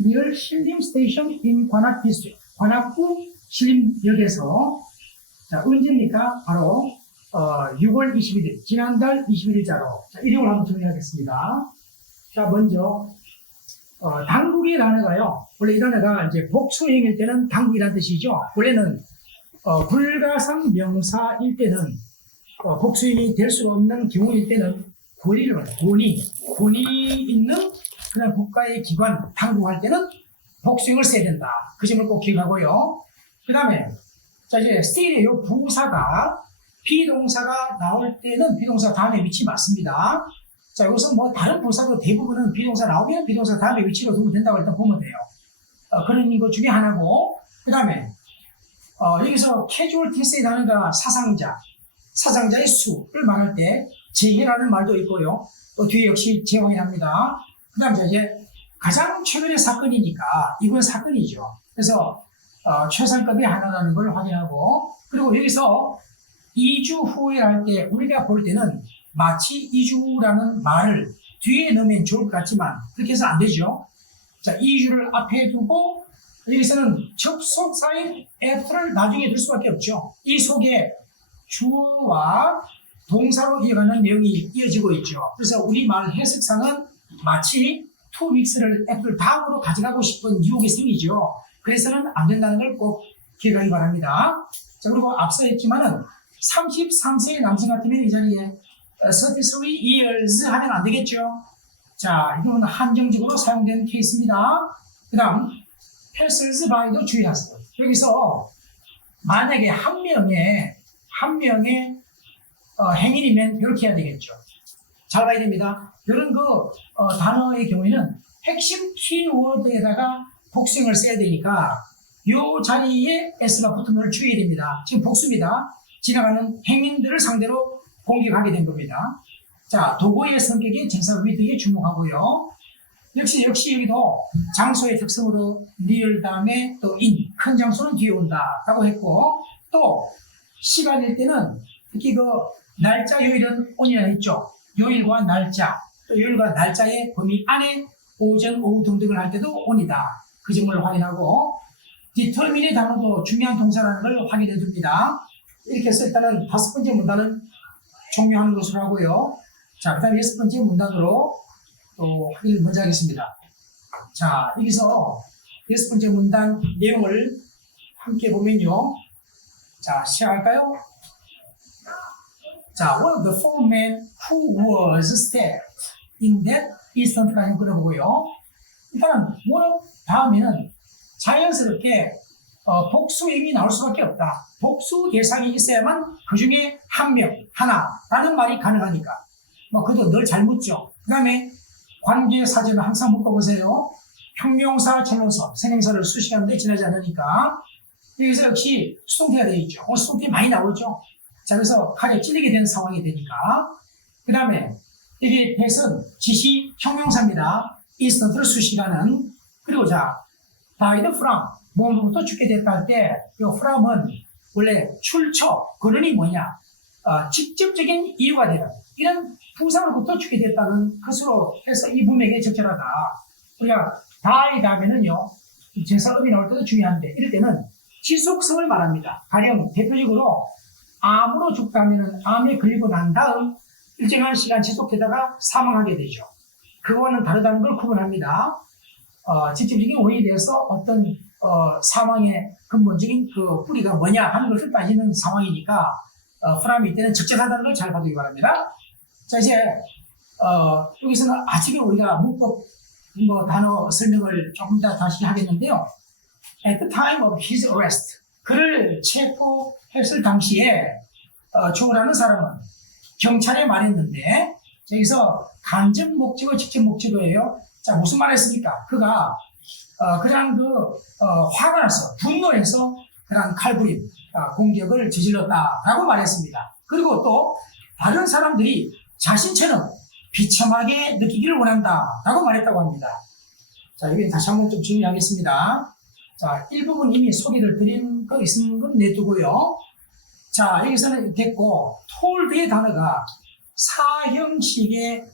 near 신림 스테이션 in 관악 디스트릭트, 관악구 신림역에서 자, 언제입니까? 바로 6월 21일, 지난달 21일자로 자, 이름을 한번 정리하겠습니다. 자, 먼저 당국의 단어가요. 원래 이 단어가 이제 복수행일 때는 당국이라는 뜻이죠. 원래는 불가상 명사일 때는 복수행이 될 수 없는 경우일 때는 권위를 말해요. 권위 있는 그런 국가의 기관 당국할 때는 복수행을 써야 된다. 그 점을 꼭 기억하고요. 그 다음에 자, 이제 still의 요 부사가 비동사가 나올 때는 비동사 다음에 위치 맞습니다. 자, 여기서 뭐 다른 부사도 대부분은 비동사 나오면 비동사 다음에 위치로 두면 된다고 일단 보면 돼요. 그런 것 중에 하나고, 그 다음에 여기서 casualties의 단어가 사상자의 수를 말할 때 재해라는 말도 있고요. 또 뒤에 역시 재확인합니다. 그 다음에 이제 가장 최근의 사건이니까 이번 사건이죠. 그래서 최상급이 하나라는 걸 확인하고, 그리고 여기서 2주 후에 할 때 우리가 볼 때는 마치 2주라는 말을 뒤에 넣으면 좋을 것 같지만 그렇게 해서 안 되죠. 자, 2주를 앞에 두고 여기서는 접속사인 after를 나중에 둘 수밖에 없죠. 이 속에 주어와 동사로 이어가는 내용이 이어지고 있죠. 그래서 우리말 해석상은 마치 2weeks를 after 다음으로 가져가고 싶은 유혹이 생기죠. 그래서는 안 된다는 걸 꼭 기억하기 바랍니다. 자, 그리고 앞서 했지만은 33세의 남성 같으면 이 자리에 33 years 하면 안 되겠죠. 자, 이건 한정적으로 사용된 케이스입니다. 그 다음, passers by도 주의하세요. 여기서 만약에 한 명의 행인이면 이렇게 해야 되겠죠. 잘 봐야 됩니다. 이런 단어의 경우에는 핵심 키워드에다가 복수형을 써야 되니까 이 자리에 s가 붙으면 주의해야 됩니다. 지금 복수입니다. 지나가는 행인들을 상대로 공격하게 된 겁니다. 자, 도구의 성격에 전사 위드에 주목하고요. 역시 여기도 장소의 특성으로 near 다음에 또 in, 큰 장소는 뒤에 온다 라고 했고, 또 시간일 때는 특히 날짜 요일은 on이라 했죠. 요일과 날짜, 또 요일과 날짜의 범위 안에 오전, 오후 등등을 할 때도 on이다. 그 점을 확인하고, determine의 단어도 중요한 동사라는 걸 확인해 줍니다. 이렇게 해서 일단은 5번째 문단은 종료하는 것으로 하고요. 자, 그 다음에 6번째 문단으로 또 확인을 먼저 하겠습니다. 자, 여기서 6번째 문단 내용을 함께 보면요. 자, 시작할까요? 자, one of the four men who was stabbed in that instant까지 끊어보고요. 일단은 one of 다음에는 자연스럽게 복수형이 나올 수밖에 없다. 복수 대상이 있어야만 그 중에 한 명, 하나라는 말이 가능하니까. 그것도 늘 잘 묻죠. 그 다음에 관계 사전을 항상 묶어보세요. 형용사, 전용사, 생명사를 수식하는데 지나지 않으니까. 여기서 역시 수동태가 되어 있죠. 수동태 많이 나오죠. 자, 그래서 칼에 찔리게 되는 상황이 되니까. 그 다음에 이게 대선, 지시, 형용사입니다. 인스턴트를 수식하는. 그리고 자, died from, 몸으로부터 죽게 됐다 할 때, 이 from은 원래 출처, 근원이 뭐냐? 직접적인 이유가 되는, 이런 부상으로부터 죽게 됐다는 것으로 해서 이 문맥에 적절하다. 우리가 die 다음에는요, 제사음이 나올 때도 중요한데, 이럴 때는 지속성을 말합니다. 가령 대표적으로 암으로 죽다면은 암에 걸리고 난 다음 일정한 시간 지속되다가 사망하게 되죠. 그거와는 다르다는 걸 구분합니다. 직접적인 원인에 대해서 어떤 사망의 근본적인 그 뿌리가 뭐냐 하는 것을 따지는 상황이니까 프람이 때는 적절하다는 걸 잘 봐두기 바랍니다. 자, 이제 여기서는 아직은 우리가 문법 단어 설명을 조금 더 다시 하겠는데요. At the time of his arrest, 그를 체포했을 당시에 조라는 사람은 경찰에 말했는데, 여기서 간접 목적어, 직접 목적어예요. 자, 무슨 말 했습니까? 그가 그냥 화가 나서 분노해서 그냥 칼부림, 공격을 저질렀다라고 말했습니다. 그리고 또 다른 사람들이 자신처럼 비참하게 느끼기를 원한다라고 말했다고 합니다. 자, 여기 다시 한번 좀 정리하겠습니다. 자, 일부분 이미 소개를 드린 거 있는 건 내두고요. 자, 여기서는 됐고, told의 단어가 사형식의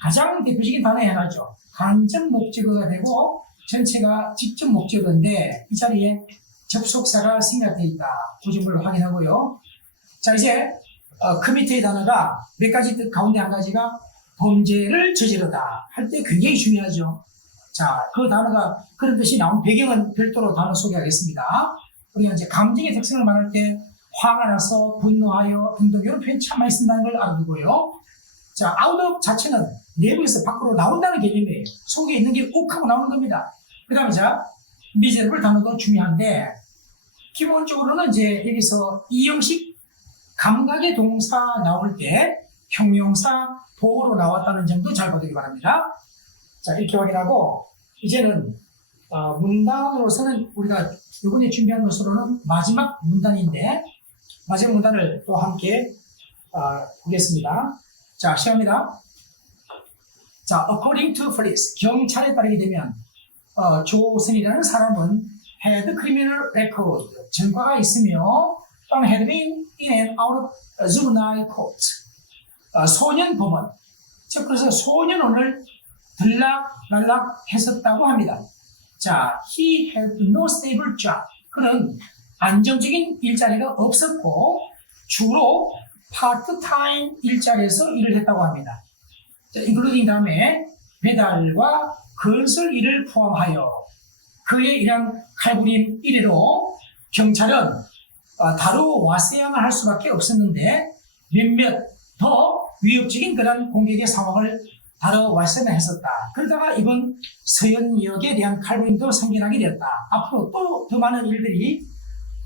가장 대표적인 단어의 하나죠. 간접 목적어가 되고 전체가 직접 목적어인데 이 자리에 접속사가 생략되어 있다. 그 점을 확인하고요. 자, 이제 그 밑의 단어가 몇 가지 뜻 가운데 한 가지가 범죄를 저지르다 할 때 굉장히 중요하죠. 자, 그 단어가 그런 뜻이 나온 배경은 별도로 단어 소개하겠습니다. 우리가 이제 감정의 특성을 말할 때 화가 나서 분노하여 등등 이런 표현 참 많이 쓴다는 걸 알아두고요. 자, out of 자체는 내부에서 밖으로 나온다는 개념이에요. 속에 있는 게 욱 하고 나오는 겁니다. 그 다음에 자, miserable 단어도 중요한데 기본적으로는 이제 여기서 이 형식 감각의 동사 나올 때 형용사 보호로 나왔다는 점도 잘 봐두기 바랍니다. 자, 이렇게 확인하고 이제는 문단으로서는 우리가 이번에 준비한 것으로는 마지막 문단인데 마지막 문단을 또 함께 보겠습니다. 자, 시작합니다. 자, according to police, 경찰에 따르게 되면 조선이라는 사람은 had criminal record, 전과가 있으며 또는 had been in and out of juvenile court, 소년 법원, 즉 그래서 소년원을 들락날락 했었다고 합니다. 자, he had no stable job, 그는 안정적인 일자리가 없었고 주로 파트타임 일자리에서 일을 했다고 합니다. 자, including 다음에 배달과 건설 일을 포함하여 그의 일한 칼부림 이래로 경찰은 다뤄왔어야만 할 수밖에 없었는데 몇몇 더 위협적인 그런 공격의 상황을 다뤄왔어야만 했었다. 그러다가 이번 서현역에 대한 칼부림도 생겨나게 되었다. 앞으로 또 더 많은 일들이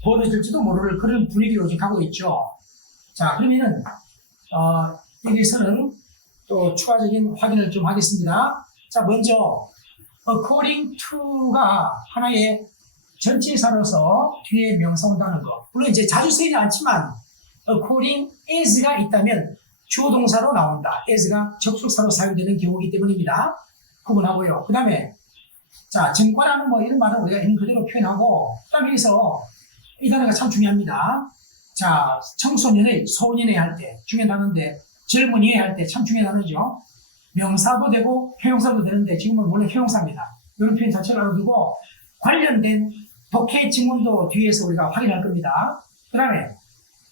벌어질지도 모를 그런 분위기로 지금 가고 있죠. 자, 그러면은 여기서는 또 추가적인 확인을 좀 하겠습니다. 자, 먼저 according to가 하나의 전치사로서 뒤에 명사 온다는 거. 물론 이제 자주 쓰이지 않지만 according as가 있다면 주어 동사로 나온다. as가 접속사로 사용되는 경우이기 때문입니다. 구분하고요. 그 다음에 자, 증권하는 뭐 이런 말은 우리가 있는 그대로 표현하고, 그 다음에 여기서 이 단어가 참 중요합니다. 자, 청소년의 소년의 할 때 중요한 단어인데 젊은이의 할 때 참 중요한 단어죠. 명사도 되고 형용사도 되는데 지금은 원래 형용사입니다. 이런 표현 자체를 알아두고 관련된 독해 지문도 뒤에서 우리가 확인할 겁니다. 그 다음에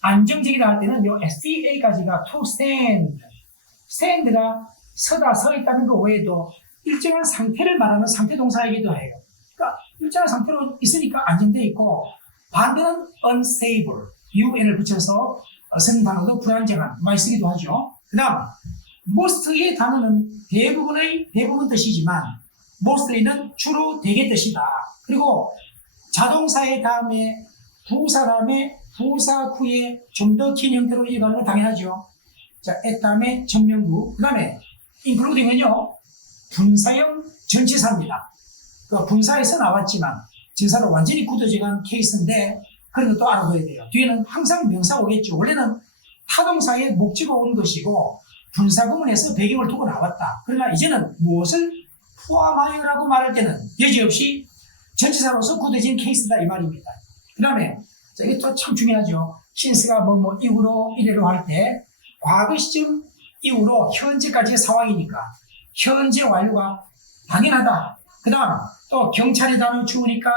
안정적이다 할 때는 요 STA까지가 to stand. stand가 서다, 서 있다는 것 외에도 일정한 상태를 말하는 상태 동사이기도 해요. 그러니까 일정한 상태로 있으니까 안정되어 있고, 반대는 unstable, un을 붙여서 쓰는 단어도 불안정한 많이 쓰기도 하죠. 그 다음 most의 단어는 대부분 뜻이지만 mostly는 주로 대개 뜻이다. 그리고 자동사의 다음에 부사람의 부사 후에 좀 더 긴 형태로 이어가는 건 당연하죠. 자, at 다음에 정명구, 그 다음에 including은요 분사형 전치사입니다. 그 분사에서 나왔지만 전사로 완전히 굳어져간 케이스인데 그런 것도 알아둬야 돼요. 뒤에는 항상 명사가 오겠죠. 원래는 타동사의 목적어 온 것이고 분사 구문에서 배경을 두고 나왔다. 그러나 이제는 무엇을 포함하여라고 말할 때는 여지없이 전치사로서 굳어진 케이스다 이 말입니다. 그 다음에 이것도 참 중요하죠. since가 이후로 이래로 할 때 과거 시점 이후로 현재까지의 상황이니까 현재 완료가 당연하다. 그 다음 또 경찰이 단어 주우니까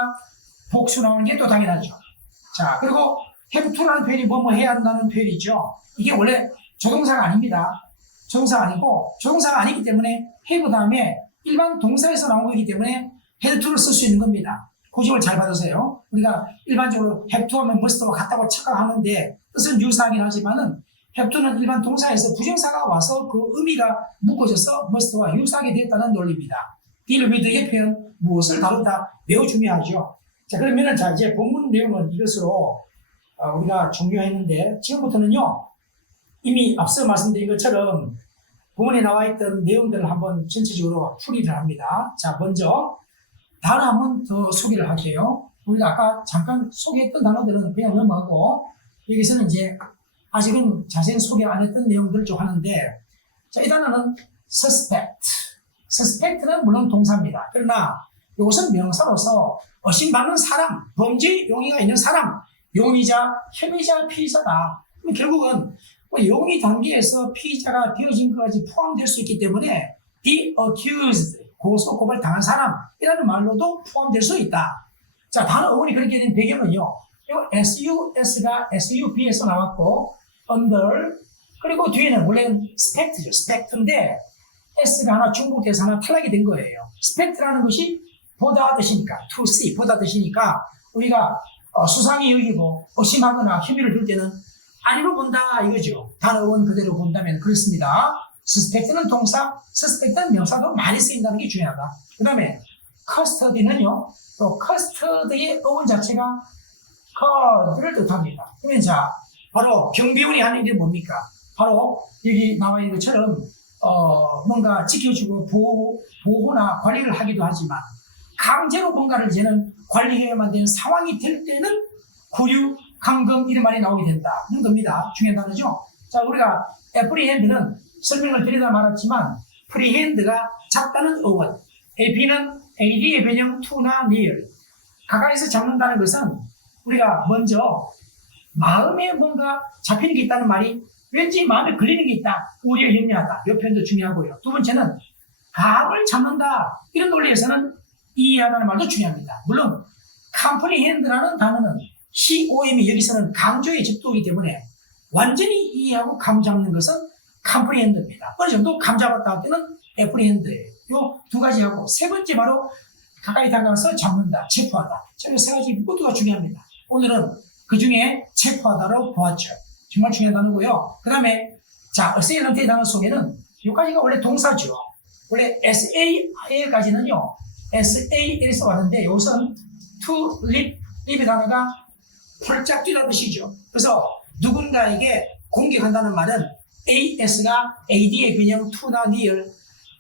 복수 나오는 게 또 당연하죠. 자, 그리고 have to라는 표현이 해야 한다는 표현이죠. 이게 원래 조동사가 아닙니다. 조동사가 아니고 조동사가 아니기 때문에 have 다음에 일반 동사에서 나온 거기 때문에 have to를 쓸 수 있는 겁니다. 고집을 잘 받으세요. 우리가 일반적으로 have to 하면 must와 같다고 착각하는데 뜻은 유사하긴 하지만은 have to는 일반 동사에서 부정사가 와서 그 의미가 묶어져서 must와 유사하게 되었다는 논리입니다. deal with의 표현, 무엇을 다루다 매우 중요하죠. 자, 그러면은 자, 이제 본문 내용은 이것으로 우리가 종료했는데 지금부터는요 이미 앞서 말씀드린 것처럼 본문에 나와 있던 내용들을 한번 전체적으로 풀이를 합니다. 자, 먼저 단어 한번 더 소개를 할게요. 우리가 아까 잠깐 소개했던 단어들은 그냥 넘어가고 여기서는 이제 아직은 자세히 소개 안 했던 내용들을 좀 하는데, 자, 이 단어는 suspect. suspect는 물론 동사입니다. 그러나 이것은 명사로서 의심받는 사람, 범죄 용의가 있는 사람, 용의자, 혐의자, 피의자다. 결국은 용의 단계에서 피의자가 되어진 것까지 포함될 수 있기 때문에 the accused, 고소 고발 당한 사람이라는 말로도 포함될 수 있다. 자, 단어 어원이 그렇게 된 배경은요, SUS가 SUB에서 나왔고 under, 그리고 뒤에는 원래는 spect죠. spect인데 S가 하나 중복돼서 하나 탈락이 된 거예요. spect라는 것이 보다 뜻이니까, to see, 보다 뜻이니까 우리가 수상히 여기고 의심하거나 혐의를 둘 때는 아니로 본다 이거죠. 단어원 그대로 본다면 그렇습니다. suspect는 동사, suspect는 명사도 많이 쓰인다는 게 중요하다. 그 다음에 custody는요, 또 custody의 어원 자체가 cust를 뜻합니다. 그러면 자, 바로 경비원이 하는 일이 뭡니까? 바로 여기 나와 있는 것처럼 뭔가 지켜주고 보호나 관리를 하기도 하지만 강제로 뭔가를 이제는 관리해야만 되는 상황이 될 때는 구류, 감금 이런 말이 나오게 된다. 이런 겁니다. 중요한 단어죠. 자, 우리가 apprehend는 설명을 드리다 말았지만 prehend가 잡다는 어원, ap는 ad의 변형 to나 near, 가까이서 잡는다는 것은 우리가 먼저 마음에 뭔가 잡히는 게 있다는 말이 왠지 마음에 걸리는 게 있다, 우려 염려하다, 이 표현도 중요하고요. 두 번째는 감을 잡는다, 이런 논리에서는 이해하다는 말도 중요합니다. 물론 comprehend라는 단어는 COM이 여기서는 강조의 접두이기 때문에 완전히 이해하고 감 잡는 것은 comprehend입니다. 어느 정도 감 잡았다 할 때는 apprehend예요. 이 두 가지하고 세 번째 바로 가까이 다가가서 잡는다, 체포하다. 이 세 가지 모두가 중요합니다. 오늘은 그 중에 체포하다로 보았죠. 정말 중요한 단어고요. 그 다음에 자, assailan트의 단어 속에는 여기까지가 원래 동사죠. 원래 SAL까지는요. SAL에서 왔는데 여기서는 to live의 단어가 펄짝 뛰는 뜻이죠. 그래서 누군가에게 공격한다는 말은 AS가 AD의 변형 to나 near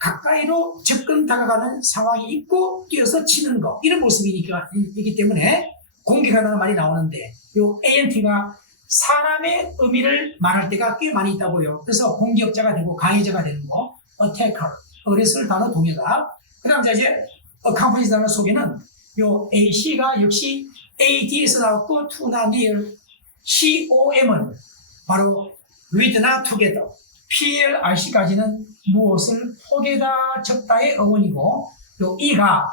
가까이로 접근 다가가는 상황이 있고 뛰어서 치는 거 이런 모습이기 때문에 공격한다는 말이 나오는데 요 ANT가 사람의 의미를 말할 때가 꽤 많이 있다고요. 그래서 공격자가 되고 가해자가 되는 거 attacker, 어뢰쓸 단어 동의다. 그 다음 이제 accomplice 단어 속에는 요 AC가 역시 AD에서 나왔고 to나 near, COM은 바로 with나 together, PLRC까지는 무엇을 포개다 접다의 어원이고 또 E가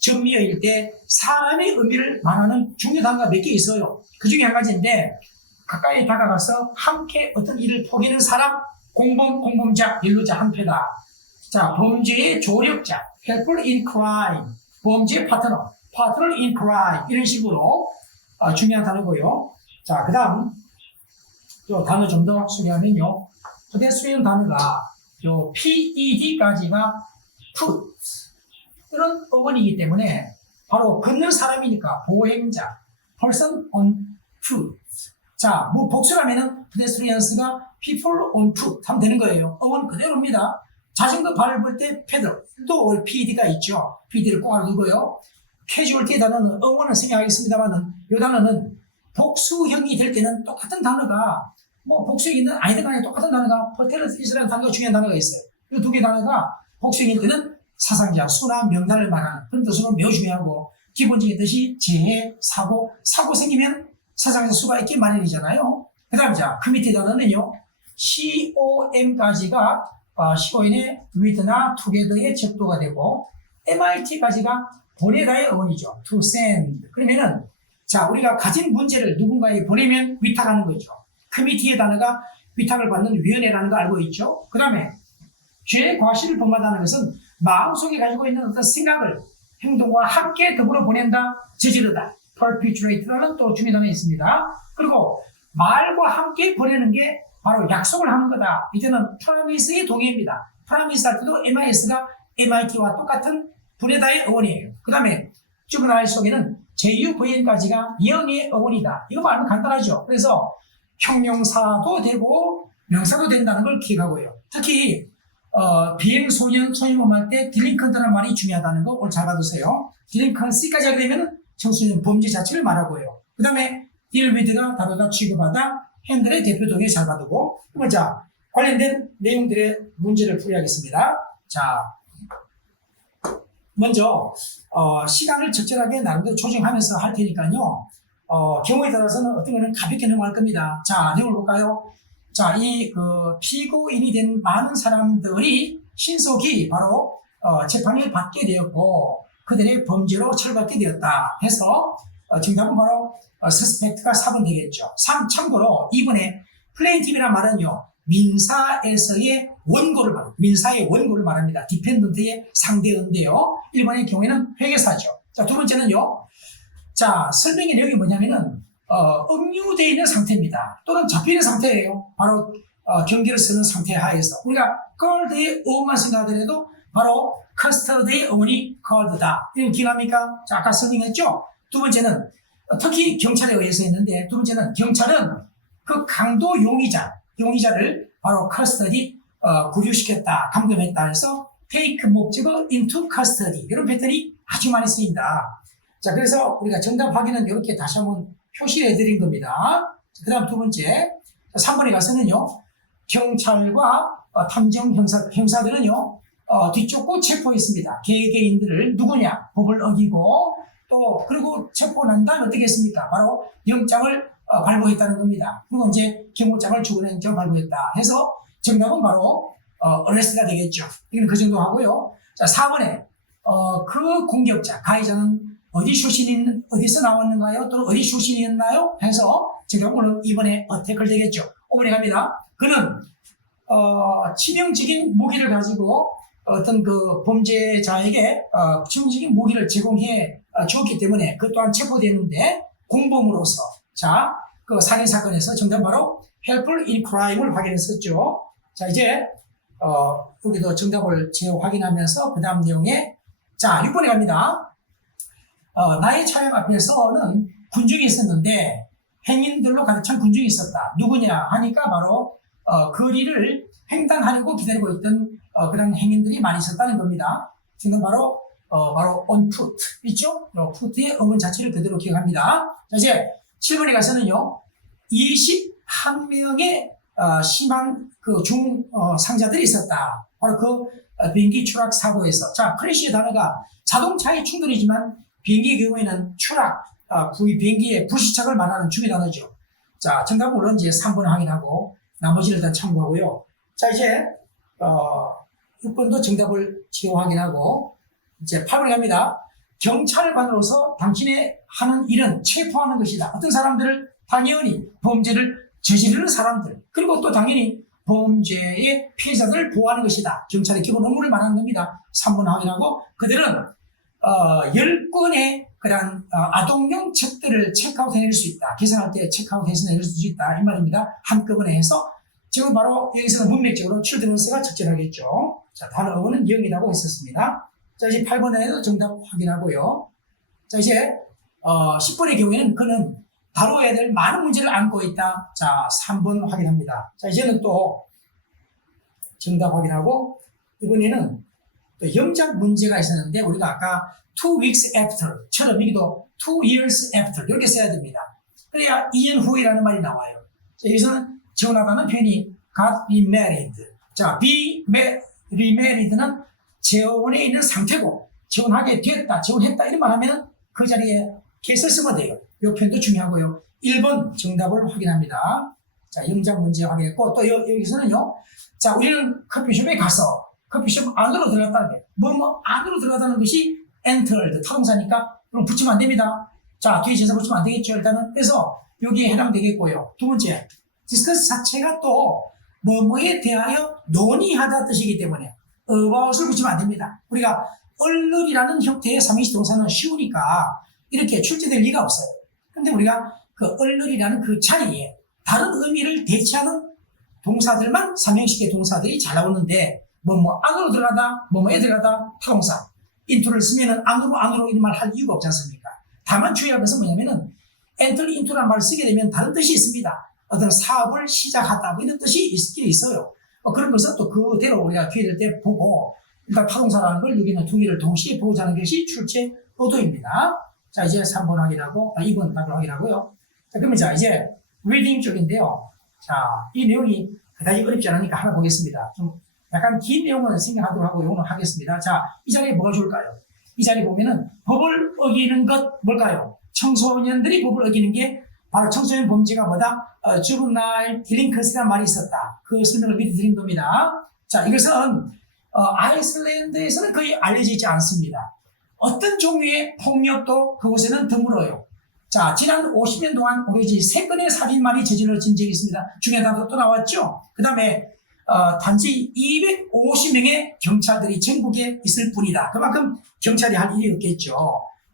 전미어일 때 사람의 의미를 말하는 중요 단어가 몇 개 있어요. 그 중에 한 가지인데 가까이 다가가서 함께 어떤 일을 포기하는 사람, 공범자, 연루자 한패다. 자, 범죄의 조력자, helper in crime, 범죄의 파트너, partner in crime 이런 식으로 중요한 단어고요. 자, 그 다음 또 단어 좀 더 소개하면요. 부대수용 단어가 요 PED까지가 foot 이런 어원이기 때문에 바로 걷는 사람이니까 보행자, person on foot. 자, 뭐 복수라면은 pedestrians가 people on foot 하면 되는 거예요. 어원 그대로입니다. 자전거 밟을 때 pedal 또 PED가 있죠. PED를 꼭 알아두고요. casualty 단어는 어원을 생략하겠습니다만은 이 단어는 복수형이 될 때는 똑같은 단어가 뭐 복수형이든 아니든 간에 똑같은 단어가 퍼테르스라는 단어가 중요한 단어가 있어요. 이 두 개 단어가 복수형일 때는 사상자, 수나 명단을 말하는 그런 뜻으로 매우 중요하고 기본적인 뜻이 재해, 사고 생기면 사상자 수가 있기 마련이잖아요. 그 다음 자, 그 밑에 단어는요. COM까지가 CON의 with나 together의 접도가 되고 MIT까지가 보내다의 어원이죠. to send. 그러면은 자, 우리가 가진 문제를 누군가에게 보내면 위탁하는 거죠. 커미티의 단어가 위탁을 받는 위원회라는 거 알고 있죠. 그 다음에 죄의 과실을 범하다는 것은 마음속에 가지고 있는 어떤 생각을 행동과 함께 더불어 보낸다, 저지르다, perpetrate라는 또 중요한 단어가 있습니다. 그리고 말과 함께 보내는 게 바로 약속을 하는 거다. 이제는 promise의 동의입니다. promise 할 때도 MIS가 MIT와 똑같은 보내다의 어원이에요. 그 다음에 주문할 속에는 JUVN까지가 영의 어원이다. 이거 말하면 간단하죠. 그래서 형용사도 되고 명사도 된다는 걸 기억하고요. 특히 비행소년, 소년범 할 때 딜링컨트라는 말이 중요하다는 거 오늘 잘 받으세요. 딜링컨시까지 하게 되면 청소년 범죄 자체를 말하고요. 그 다음에 딜위드가 다루다, 취급하다, 핸들의 대표 동의 잘 받고. 그럼 자, 관련된 내용들의 문제를 풀이하겠습니다. 자, 먼저 시간을 적절하게 나름대로 조정하면서 할 테니까요. 경우에 따라서는 어떤 거는 가볍게 넘어갈 겁니다. 자, 내용을 볼까요? 자, 이 피고인이 된 많은 사람들이 신속히 바로 재판을 받게 되었고 그들의 범죄로 처벌받게 되었다 해서 정답은 바로 suspect가 4번 되겠죠. 참고로 이번에 plaintiff이라는 말은요. 민사에서의 원고를 말합니다. 민사의 원고를 말합니다. 디펜던트의 상대인데요. 1번의 경우에는 회계사죠. 자, 두 번째는요. 자, 설명의 내용이 뭐냐면은 억류되어 있는 상태입니다. 또는 잡혀있는 상태예요. 바로 경계를 쓰는 상태 하에서 우리가 called의 어원만 생각하더라도 바로 custody의 어원이 called다. 이건 기억합니까? 자, 아까 설명했죠? 두 번째는 특히 경찰에 의해서 했는데 두 번째는 경찰은 그 강도 용의자를 바로 custody 구류시켰다, 감금했다 해서 take 목적어 into custody 이런 패턴이 아주 많이 쓰인다. 자, 그래서 우리가 정답 확인은 이렇게 다시 한번 표시해 드린 겁니다. 그 다음 두 번째 3번에 가서는요 경찰과 탐정 형사들은요 뒤쫓고 체포했습니다. 개개인들을 누구냐 법을 어기고 또 그리고 체포 난 다음에 어떻게 했습니까? 바로 영장을 발부했다는 겁니다. 그리고 이제 경고장을 주고 영장을 발부했다 해서 정답은 바로 arrest가 되겠죠. 이건 그 정도 하고요. 자, 4번에 그 공격자 가해자는 어디서 나왔는가요? 또는 어디 출신이었나요? 해서 정답은 이번에 태클 되겠죠. 5번에 갑니다. 그는 치명적인 무기를 가지고 어떤 그 범죄자에게 치명적인 무기를 제공해 주었기 때문에 그 또한 체포되는데 공범으로서. 자, 그 살인 사건에서 정답 바로 helpful in crime을 확인했었죠. 자, 이제 여기도 정답을 재확인하면서 그 다음 내용에 자, 6번에 갑니다. 나의 차량 앞에서는 군중이 있었는데 행인들로 가득 찬 군중이 있었다. 누구냐 하니까 바로 거리를 횡단하려고 기다리고 있던 그런 행인들이 많이 있었다는 겁니다. 지금 바로 on foot 있죠? foot의 어원 자체를 그대로 기억합니다. 자, 이제 7번에 가서는요, 21명의 심한 그 중상자들이 있었다. 바로 그 비행기 추락 사고에서. 자, 크래시의 단어가 자동차의 충돌이지만 비행기의 경우에는 추락, 비행기의 불시착을 말하는 중의 단어죠. 자, 정답은 물론 이제 3번 확인하고 나머지를 일단 참고하고요. 자, 이제 6번도 정답을 지워 확인하고 이제 8번에 갑니다. 경찰관으로서 당신의 하는 일은 체포하는 것이다. 어떤 사람들을? 당연히 범죄를 저지르는 사람들, 그리고 또 당연히 범죄의 피해자들을 보호하는 것이다. 경찰의 기본 업무를 말하는 겁니다. 3번 확인하고 그들은 10건의 그런 아동용 책들을 체크아웃 해낼 수 있다. 계산할 때 체크아웃 해서 내릴 수 있다. 이 말입니다. 한꺼번에 해서 지금 바로 여기서는 문맥적으로 children's가 적절하겠죠. 자, 단어 어원은 0이라고 했었습니다. 자, 이제 8번에도 정답 확인하고요. 자, 이제 10번의 경우에는 그는 다뤄야 될 많은 문제를 안고 있다. 자, 3번 확인합니다. 자, 이제는 또 정답 확인하고 이번에는 또 영작 문제가 있었는데 우리가 아까 2 weeks after처럼 여기도 2 years after 이렇게 써야 됩니다. 그래야 2년 후에라는 말이 나와요. 자, 여기서는 재혼하다는 표현이 got remarried. 자, be remarried는 재혼에 있는 상태고 재혼하게 됐다, 재혼했다 이런 말 하면은 그 자리에 계속 쓰면 돼요. 이 표현도 중요하고요. 1번 정답을 확인합니다. 자, 영작 문제 확인했고 또 여기서는요. 자, 우리는 커피숍에 가서 커피숍 안으로 들어갔다는 게 안으로 들어가다는 것이 entered 타동사니까 그럼 붙이면 안 됩니다. 자, 뒤에 제사 붙이면 안 되겠죠. 일단은 그래서 여기에 해당되겠고요. 두 번째, discuss 자체가 또 뭐뭐에 대하여 논의하다 뜻이기 때문에 about을 붙이면 안 됩니다. 우리가 얼른이라는 형태의 삼행시 동사는 쉬우니까 이렇게 출제될 리가 없어요. 근데 우리가 그 얼른이라는 그 자리에 다른 의미를 대체하는 동사들만 삼형식의 동사들이 잘 나오는데 뭐뭐 안으로 들어가다, 뭐뭐에 들어가다 타동사 into를 쓰면은 안으로 이런 말 할 이유가 없지 않습니까? 다만 주의할 것은 뭐냐면은 enter into라는 말을 쓰게 되면 다른 뜻이 있습니다. 어떤 사업을 시작하다 뭐 이런 뜻이 있긴 있어요. 그런 것은 또 그대로 우리가 기회 될 때 보고 일단 타동사라는 걸 여기는 두 개를 동시에 보고자 하는 것이 출제 의도입니다. 자, 이제 3번 확인하고 2번 답을 확인하고요. 자, 그러면 자, 이제 리딩 쪽인데요. 자, 이 내용이 그다지 어렵지 않으니까 하나 보겠습니다. 좀 약간 긴 내용은 생각하도록 하고 이거는 하겠습니다. 자, 이 자리에 뭐가 좋을까요? 이 자리에 보면은 법을 어기는 것 뭘까요? 청소년들이 법을 어기는 게 바로 청소년 범죄가 뭐다? juvenile delinquency라는 말이 있었다. 그 설명을 미리 드린 겁니다. 자, 이것은 아이슬란드에서는 거의 알려지지 않습니다. 어떤 종류의 폭력도 그곳에는 드물어요. 자, 지난 50년 동안 오로지 3건의 살인만이 저질러진 적이 있습니다. 중에다도 또 나왔죠. 그 다음에 단지 250명의 경찰들이 전국에 있을 뿐이다. 그만큼 경찰이 할 일이 없겠죠.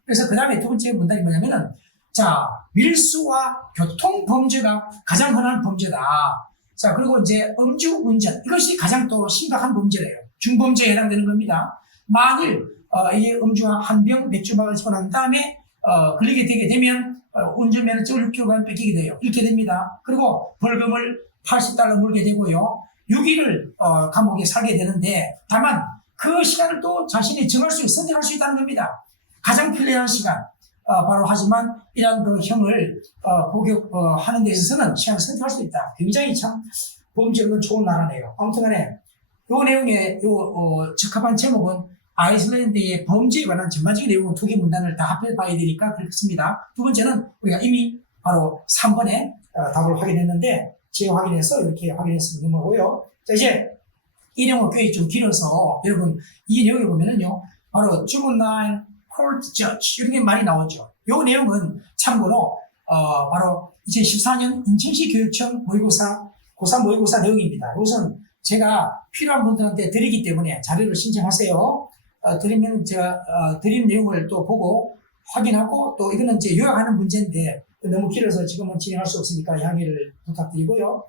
그래서 그 다음에 두 번째 문단이 뭐냐면은 자, 밀수와 교통범죄가 가장 흔한 범죄다. 자, 그리고 이제 음주운전 이것이 가장 또 심각한 범죄래요. 중범죄에 해당되는 겁니다. 만일 이 음주와 한 병 맥주박을 치고 난 다음에 걸리게 되게 되면 운전면허증을 6kg 뺏기게 돼요. 이렇게 됩니다. 그리고 벌금을 80달러 물게 되고요. 6일을 감옥에 살게 되는데 다만 그 시간을 또 자신이 선택할 수 있다는 겁니다. 가장 편리한 시간 바로 하지만 이러한 그 형을 복역하는 데 있어서는 시간을 선택할 수 있다. 굉장히 참 범죄는 좋은 나라네요. 아무튼 간에 이 내용의 적합한 제목은 아이슬란드의 범죄에 관한 전반적인 내용은 두 개 문단을 다 합해 봐야 되니까 그렇습니다. 두 번째는 우리가 이미 바로 3번에 답을 확인했는데 재확인해서 이렇게 확인해서 넘어가고요. 자, 이제 이 내용은 꽤 좀 길어서 여러분 이 내용에 보면은요 바로 juvenile court judge 이런 게 많이 나오죠. 이 내용은 참고로 바로 2014년 인천시 교육청 모의고사 고3 모의고사 내용입니다. 이것은 제가 필요한 분들한테 드리기 때문에 자료를 신청하세요. 드리면 제가 드린 내용을 또 보고 확인하고 또 이거는 이제 요약하는 문제인데 너무 길어서 지금은 진행할 수 없으니까 양해를 부탁드리고요.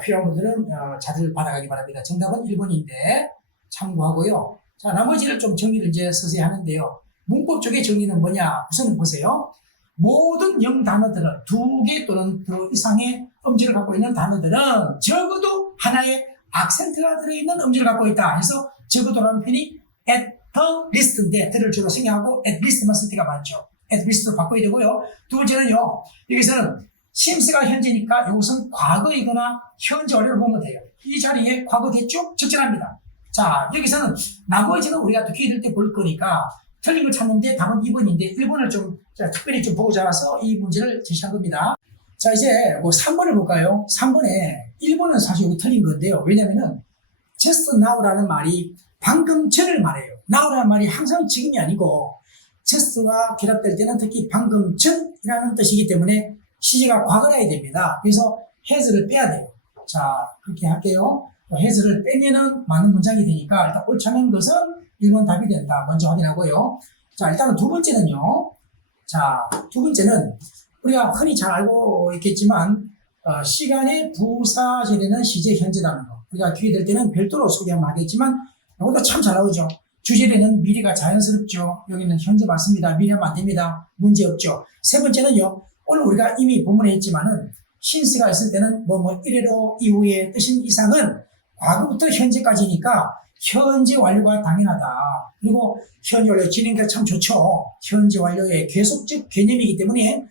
필요한 분들은 자료를 받아가기 바랍니다. 정답은 1번인데 참고하고요. 자, 나머지를 좀 정리를 이제 서서히 하는데요. 문법 쪽의 정리는 뭐냐? 우선 보세요. 모든 영단어들은 2개 또는 더 이상의 음질을 갖고 있는 단어들은 적어도 하나의 악센트가 들어있는 음질을 갖고 있다. 해서 적어도라는 표현이 at the least인데 들을 주로 생략하고 at least만 쓸 때가 많죠. at least로 바꿔야 되고요. 두 번째는요. 여기서는 심스가 현재니까 이것은 과거이거나 현재 완료를 보면 돼요. 이 자리에 과거 됐죠? 적절합니다. 자, 여기서는 나머지는 우리가 또 기회 될 때 볼 거니까 틀린 걸 찾는데 답은 2번인데 1번을 좀 특별히 좀 보고 자라서 이 문제를 제시한 겁니다. 자, 이제 뭐 3번을 볼까요? 3번에 1번은 사실 여기 틀린 건데요. 왜냐면은 just now라는 말이 방금 전을 말해요. now라는 말이 항상 지금이 아니고 just와 결합될 때는 특히 방금 전이라는 뜻이기 때문에 시제가 과거라야 됩니다. 그래서 has를 빼야 돼요. 자, 그렇게 할게요. has를 빼면은 많은 문장이 되니까 일단 옳다는 것은 1번 답이 된다. 먼저 확인하고요. 자, 일단은 두 번째는요. 자, 두 번째는 우리가 흔히 잘 알고 있겠지만 시간의 부사절에는 시제 현재라는 거. 우리가 기회 될 때는 별도로 소개하면 하겠지만 이것도 참 잘 나오죠. 주절에는 미래가 자연스럽죠. 여기는 현재 맞습니다. 미래하면 안 됩니다. 문제 없죠. 세 번째는요. 오늘 우리가 이미 본문에 했지만은 신스가 있을 때는 이래로 이후의 뜻인 이상은 과거부터 현재까지니까 현재 완료가 당연하다. 그리고 현재 완료 진행가 참 좋죠. 현재 완료의 계속적 개념이기 때문에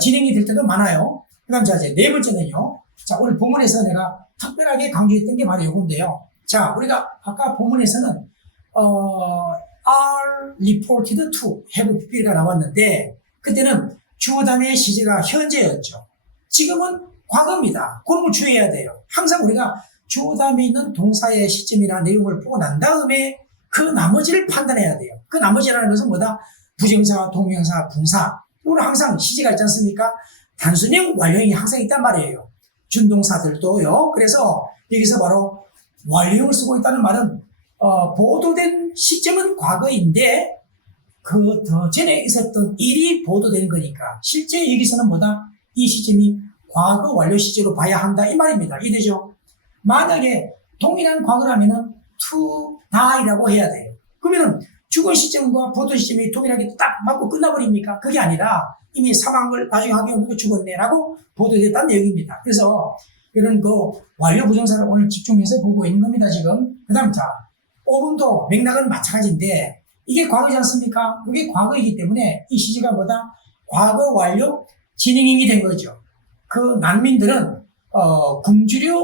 진행이 될 때도 많아요. 그 다음 자 이제 네 번째는요. 자, 오늘 본문에서 내가 특별하게 강조했던 게 바로 이건데요. 자, 우리가 아까 본문에서는 are reported to have pp가 나왔는데 그때는 주어 다음의 시제가 현재였죠. 지금은 과거입니다. 그런 걸 주의해야 돼요. 항상 우리가 주어 다음에 있는 동사의 시점이나 내용을 보고 난 다음에 그 나머지를 판단해야 돼요. 그 나머지라는 것은 뭐다? 부정사, 동명사, 분사. 이거는 항상 시제가 있지 않습니까? 단순형, 완료형이 항상 있단 말이에요. 준동사들도요. 그래서 여기서 바로 완료형을 쓰고 있다는 말은 보도된 시점은 과거인데 그 더 전에 있었던 일이 보도되는 거니까 실제 여기서는 뭐다? 이 시점이 과거 완료 시제로 봐야 한다 이 말입니다. 이해되죠? 만약에 동일한 과거라면은 to die라고 해야 돼요. 그러면은 죽은 시점과 보도 시점이 동일하게 딱 맞고 끝나버립니까? 그게 아니라 이미 사망을 나중에 하게 하고 죽었네라고 보도됐다는 내용입니다. 그래서 이런 그 완료 부정사를 오늘 집중해서 보고 있는 겁니다, 지금. 그 다음, 자, 5번도 맥락은 마찬가지인데, 이게 과거지 않습니까? 이게 과거이기 때문에 이 시제가 뭐다? 과거 완료 진행형이 된 거죠. 그 난민들은, 굶주려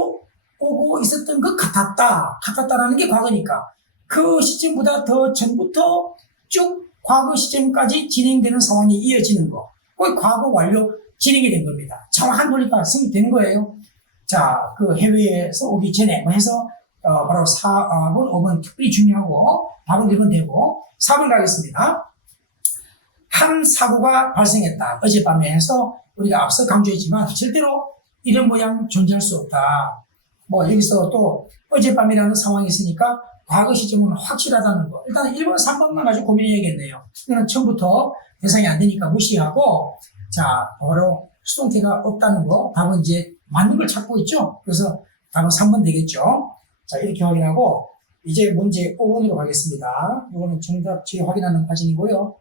오고 있었던 것 같았다라는 게 과거니까, 그 시점보다 더 전부터 쭉 과거 시점까지 진행되는 상황이 이어지는 거. 그게 과거 완료 진행이 된 겁니다. 정확한 논리가 성립되는 거예요. 자, 그 해외에서 오기 전에 해서 바로 4번, 5번 특별히 중요하고 답은 1번 되고 4번 가겠습니다. 한 사고가 발생했다. 어젯밤에 해서 우리가 앞서 강조했지만 절대로 이런 모양 존재할 수 없다. 뭐 여기서 또 어젯밤이라는 상황이 있으니까 과거 시점은 확실하다는 거. 일단 1번, 3번만 가지고 고민해야겠네요. 이거는 처음부터 대상이 안 되니까 무시하고 자, 바로 수동태가 없다는 거. 답은 이제 맞는 걸 찾고 있죠. 그래서 답은 3번 되겠죠. 자, 이렇게 확인하고 이제 문제 5번으로 가겠습니다. 이거는 정답지 확인하는 과정이고요.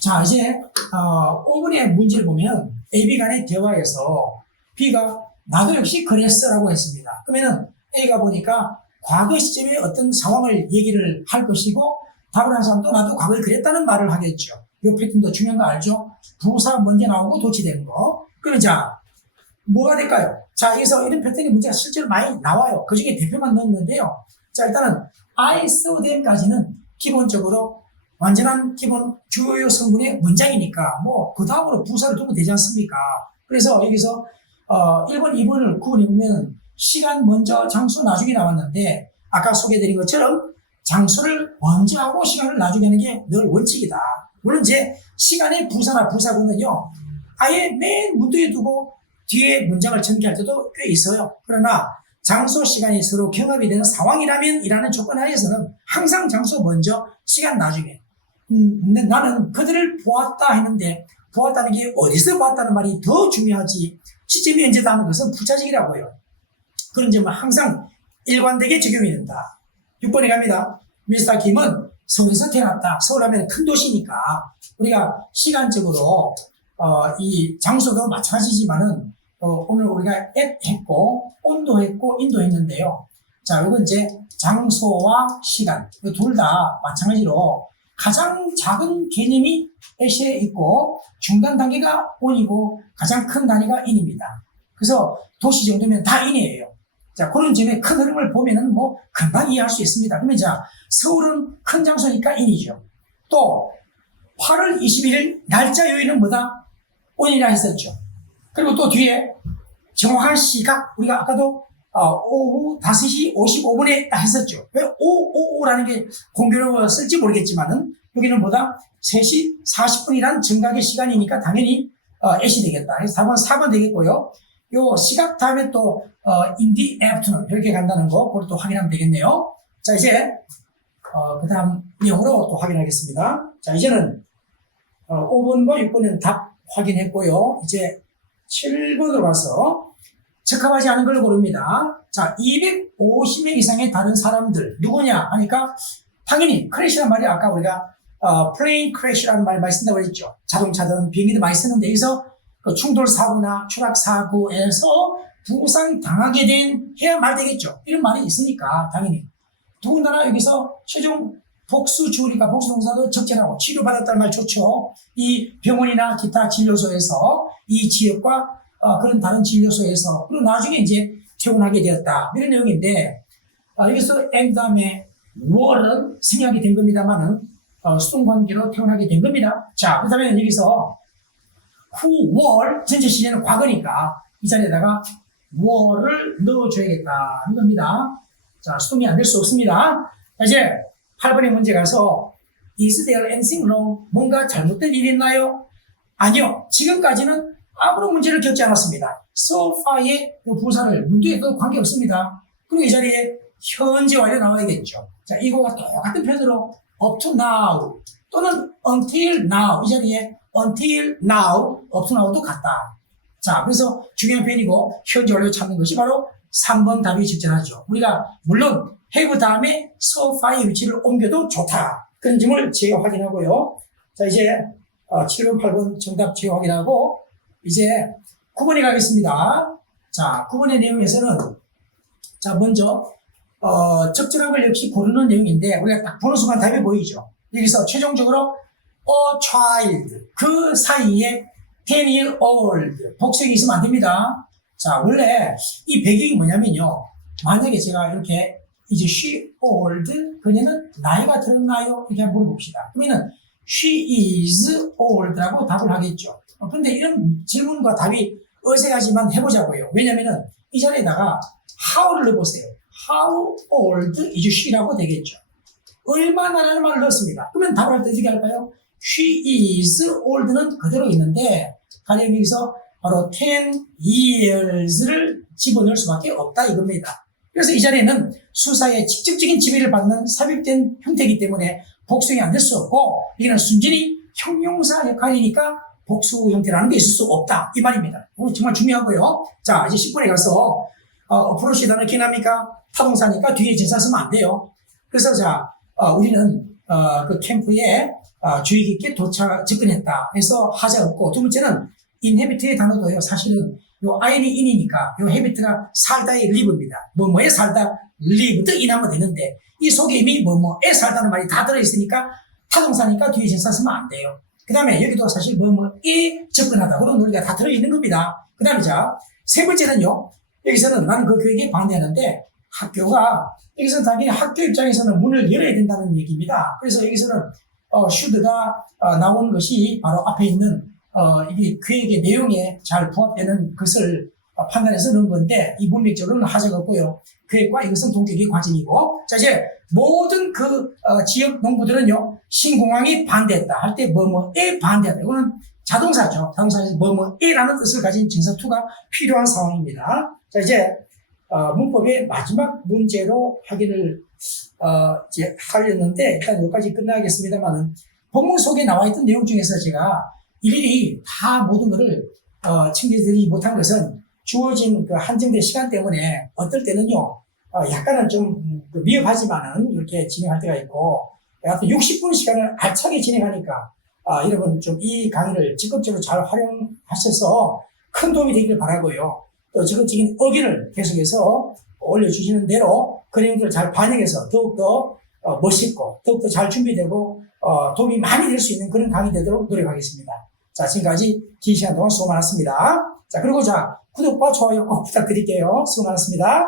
자, 이제 5번의 문제를 보면 A, B 간의 대화에서 B가 나도 역시 그랬어라고 했습니다. 그러면은 A가 보니까 과거 시점에 어떤 상황을 얘기를 할 것이고 답을 한 사람도 나도 과거에 그랬다는 말을 하겠죠. 이 패턴도 중요한 거 알죠? 부사 먼저 나오고 도치되는 거. 그러면 자, 뭐가 될까요? 자, 여기서 이런 패턴의 문제가 실제로 많이 나와요. 그 중에 대표만 넣었는데요. 자, 일단은 I saw them까지는 기본적으로 완전한 기본 주요 성분의 문장이니까 뭐 그 다음으로 부사를 두면 되지 않습니까? 그래서 여기서 1번, 2번을 구분해보면 시간 먼저 장소 나중에 나왔는데 아까 소개해드린 것처럼 장소를 먼저 하고 시간을 나중에 하는 게 늘 원칙이다. 물론 이제 시간의 부사나 부사구는요 아예 맨 문두에 두고 뒤에 문장을 전개할 때도 꽤 있어요. 그러나 장소, 시간이 서로 경합이 되는 상황이라면 이라는 조건 하에서는 항상 장소 먼저, 시간 나중에. 근데 나는 그들을 보았다 했는데 보았다는 게 어디서 보았다는 말이 더 중요하지 시점이 언제다 하는 것은 부차적이라고요. 그런 점은 항상 일관되게 적용이 된다. 6번에 갑니다. 미스터 김은 서울에서 태어났다. 서울하면 큰 도시니까 우리가 시간적으로 이 장소도 마찬가지지만은 오늘 우리가 at 했고 온도 했고 인도 했는데요. 자, 이건 이제 장소와 시간 둘 다 마찬가지로 가장 작은 개념이 at에 있고 중간 단계가 on이고 가장 큰 단위가 in입니다. 그래서 도시 정도면 다 in이에요. 자, 그런 점에 큰 흐름을 보면은 뭐 금방 이해할 수 있습니다. 그러면 자, 서울은 큰 장소니까 in이죠. 또 8월 21일 날짜 요일은 뭐다? on이라 했었죠. 그리고 또 뒤에 정확한 시각 우리가 아까도 오후 5시 55분에 했었죠. 왜 555라는 게 공교로웠을지 모르겠지만은 여기는 뭐다? 3시 40분이란 정각의 시간이니까 당연히 at이 되겠다. 그래서 답은 4번 되겠고요. 요 시각 다음에 또 in the afternoon 이렇게 간다는 거 그걸 또 확인하면 되겠네요. 자, 이제 그 다음 영어로 또 확인하겠습니다. 자, 이제는 5번과 6번은 답 확인했고요. 이제 7번으로 가서 적합하지 않은 걸 고릅니다. 자, 250명 이상의 다른 사람들 누구냐 하니까 당연히 크래시란 말이 아까 우리가 plane crash라는 말 많이 쓴다고 했죠. 자동차든 비행기도 많이 쓰는데 여기서 그 충돌 사고나 추락 사고에서 부상 당하게 해야 말 되겠죠. 이런 말이 있으니까 당연히 더군다나 여기서 최종 복수 주어니까 복수 동사도 적절하고 치료받았다는 말 좋죠. 이 병원이나 기타 진료소에서 이 지역과 그런 다른 진료소에서 그리고 나중에 이제 퇴원하게 되었다 이런 내용인데 여기서 and 다음에 were는 생략이 된 겁니다만은 수동관계로 퇴원하게 된 겁니다. 자, 그 다음에 여기서 who were 전체 시제는 과거니까 이 자리에다가 were를 넣어줘야겠다 하는 겁니다. 자, 수동이 안 될 수 없습니다. 자, 이제 8번의 문제 가서 is there anything wrong? 뭔가 잘못된 일이 있나요? 아니요. 지금까지는 아무런 문제를 겪지 않았습니다. so far의 그 부사를 문제에도 관계없습니다. 그리고 이 자리에 현재 완료 나와야겠죠. 자, 이거와 똑같은 표현으로 up to now 또는 until now 이 자리에 until now, up to now도 같다. 자, 그래서 중요한 표현이고 현재 완료 찾는 것이 바로 3번 답이 적절하죠. 우리가 물론 have 다음에 so far의 위치를 옮겨도 좋다. 그런 점을 제가 확인하고요. 자, 이제 7번, 8번 정답 제가 확인하고 이제 9번에 가겠습니다. 자, 9번의 내용에서는 자, 먼저 적절한 걸 역시 고르는 내용인데 우리가 딱 보는 순간 답이 보이죠. 여기서 최종적으로 a child 그 사이에 10year old 복수형이 있으면 안 됩니다. 자, 원래 이 배경이 뭐냐면요. 만약에 제가 이렇게 이제 she old 그녀는 나이가 들었나요? 이렇게 한번 물어봅시다. 그러면은 she is old라고 답을 하겠죠. 그런데 이런 질문과 답이 어색하지만 해보자고요. 왜냐면은 이 자리에다가 how를 넣어보세요. How old is she라고 되겠죠. 얼마나라는 말을 넣었습니다. 그러면 답을 할 때 어떻게 할까요? She is old는 그대로 있는데 가령 여기서 바로 10 years를 집어넣을 수밖에 없다 이겁니다. 그래서 이 자리에는 수사의 직접적인 지배를 받는 삽입된 형태이기 때문에 복수형이 안 될 수 없고 이거는 순전히 형용사 역할이니까 복수 형태라는 게 있을 수 없다 이 말입니다. 정말 중요하고요. 자, 이제 10번에 가서 어프로치 단어 기억납니까? 타동사니까 뒤에 전사 쓰면 안 돼요. 그래서 자, 우리는 그 캠프에 주의 깊게 접근했다 해서 하자 없고 두 번째는 inhabit의 단어도요. 사실은 요 I'이 in이니까 요 habit가 살다의 live입니다. 뭐뭐에 살다 live도 in하면 되는데 이 속에 이미 뭐뭐에 살다는 말이 다 들어있으니까 타동사니까 뒤에 전사 쓰면 안 돼요. 그 다음에 여기도 사실 뭐뭐에 접근하다 그런 논리가 다 들어있는 겁니다. 그 다음에 자, 세 번째는요. 여기서는 나는 그 교육에 반대하는데 학교가 여기서 당연히 학교 입장에서는 문을 열어야 된다는 얘기입니다. 그래서 여기서는 should가 나온 것이 바로 앞에 있는 이게 교육의 내용에 잘 부합되는 것을 판단해서 넣은 건데 이 문맥적으로는 하자가 없고요. 교육과 이것은 동격의 과정이고 자 이제 모든 그 지역 농부들은요 신공항이 반대했다 할 때 뭐뭐에 반대했다 이거는 자동사죠. 자동사에서 뭐뭐에라는 뜻을 가진 증서2가 필요한 상황입니다. 자 이제 문법의 마지막 문제로 확인을 이제 하려는데 일단 여기까지 끝나겠습니다만은 본문 속에 나와 있던 내용 중에서 제가 일일이 다 모든 것을 챙겨드리지 못한 것은 주어진 그 한정된 시간 때문에 어떨 때는요, 약간은 좀 위협하지만은 이렇게 진행할 때가 있고, 하여튼 60분 시간을 알차게 진행하니까, 여러분 좀 이 강의를 적극적으로 잘 활용하셔서 큰 도움이 되기를 바라고요. 또 적극적인 의견을 계속해서 올려주시는 대로 그 내용들을 잘 반영해서 더욱더 멋있고, 더욱더 잘 준비되고, 도움이 많이 될 수 있는 그런 강의 되도록 노력하겠습니다. 자, 지금까지 긴 시간 동안 수고 많았습니다. 자, 그리고 구독과 좋아요 꼭 부탁드릴게요. 수고 많았습니다.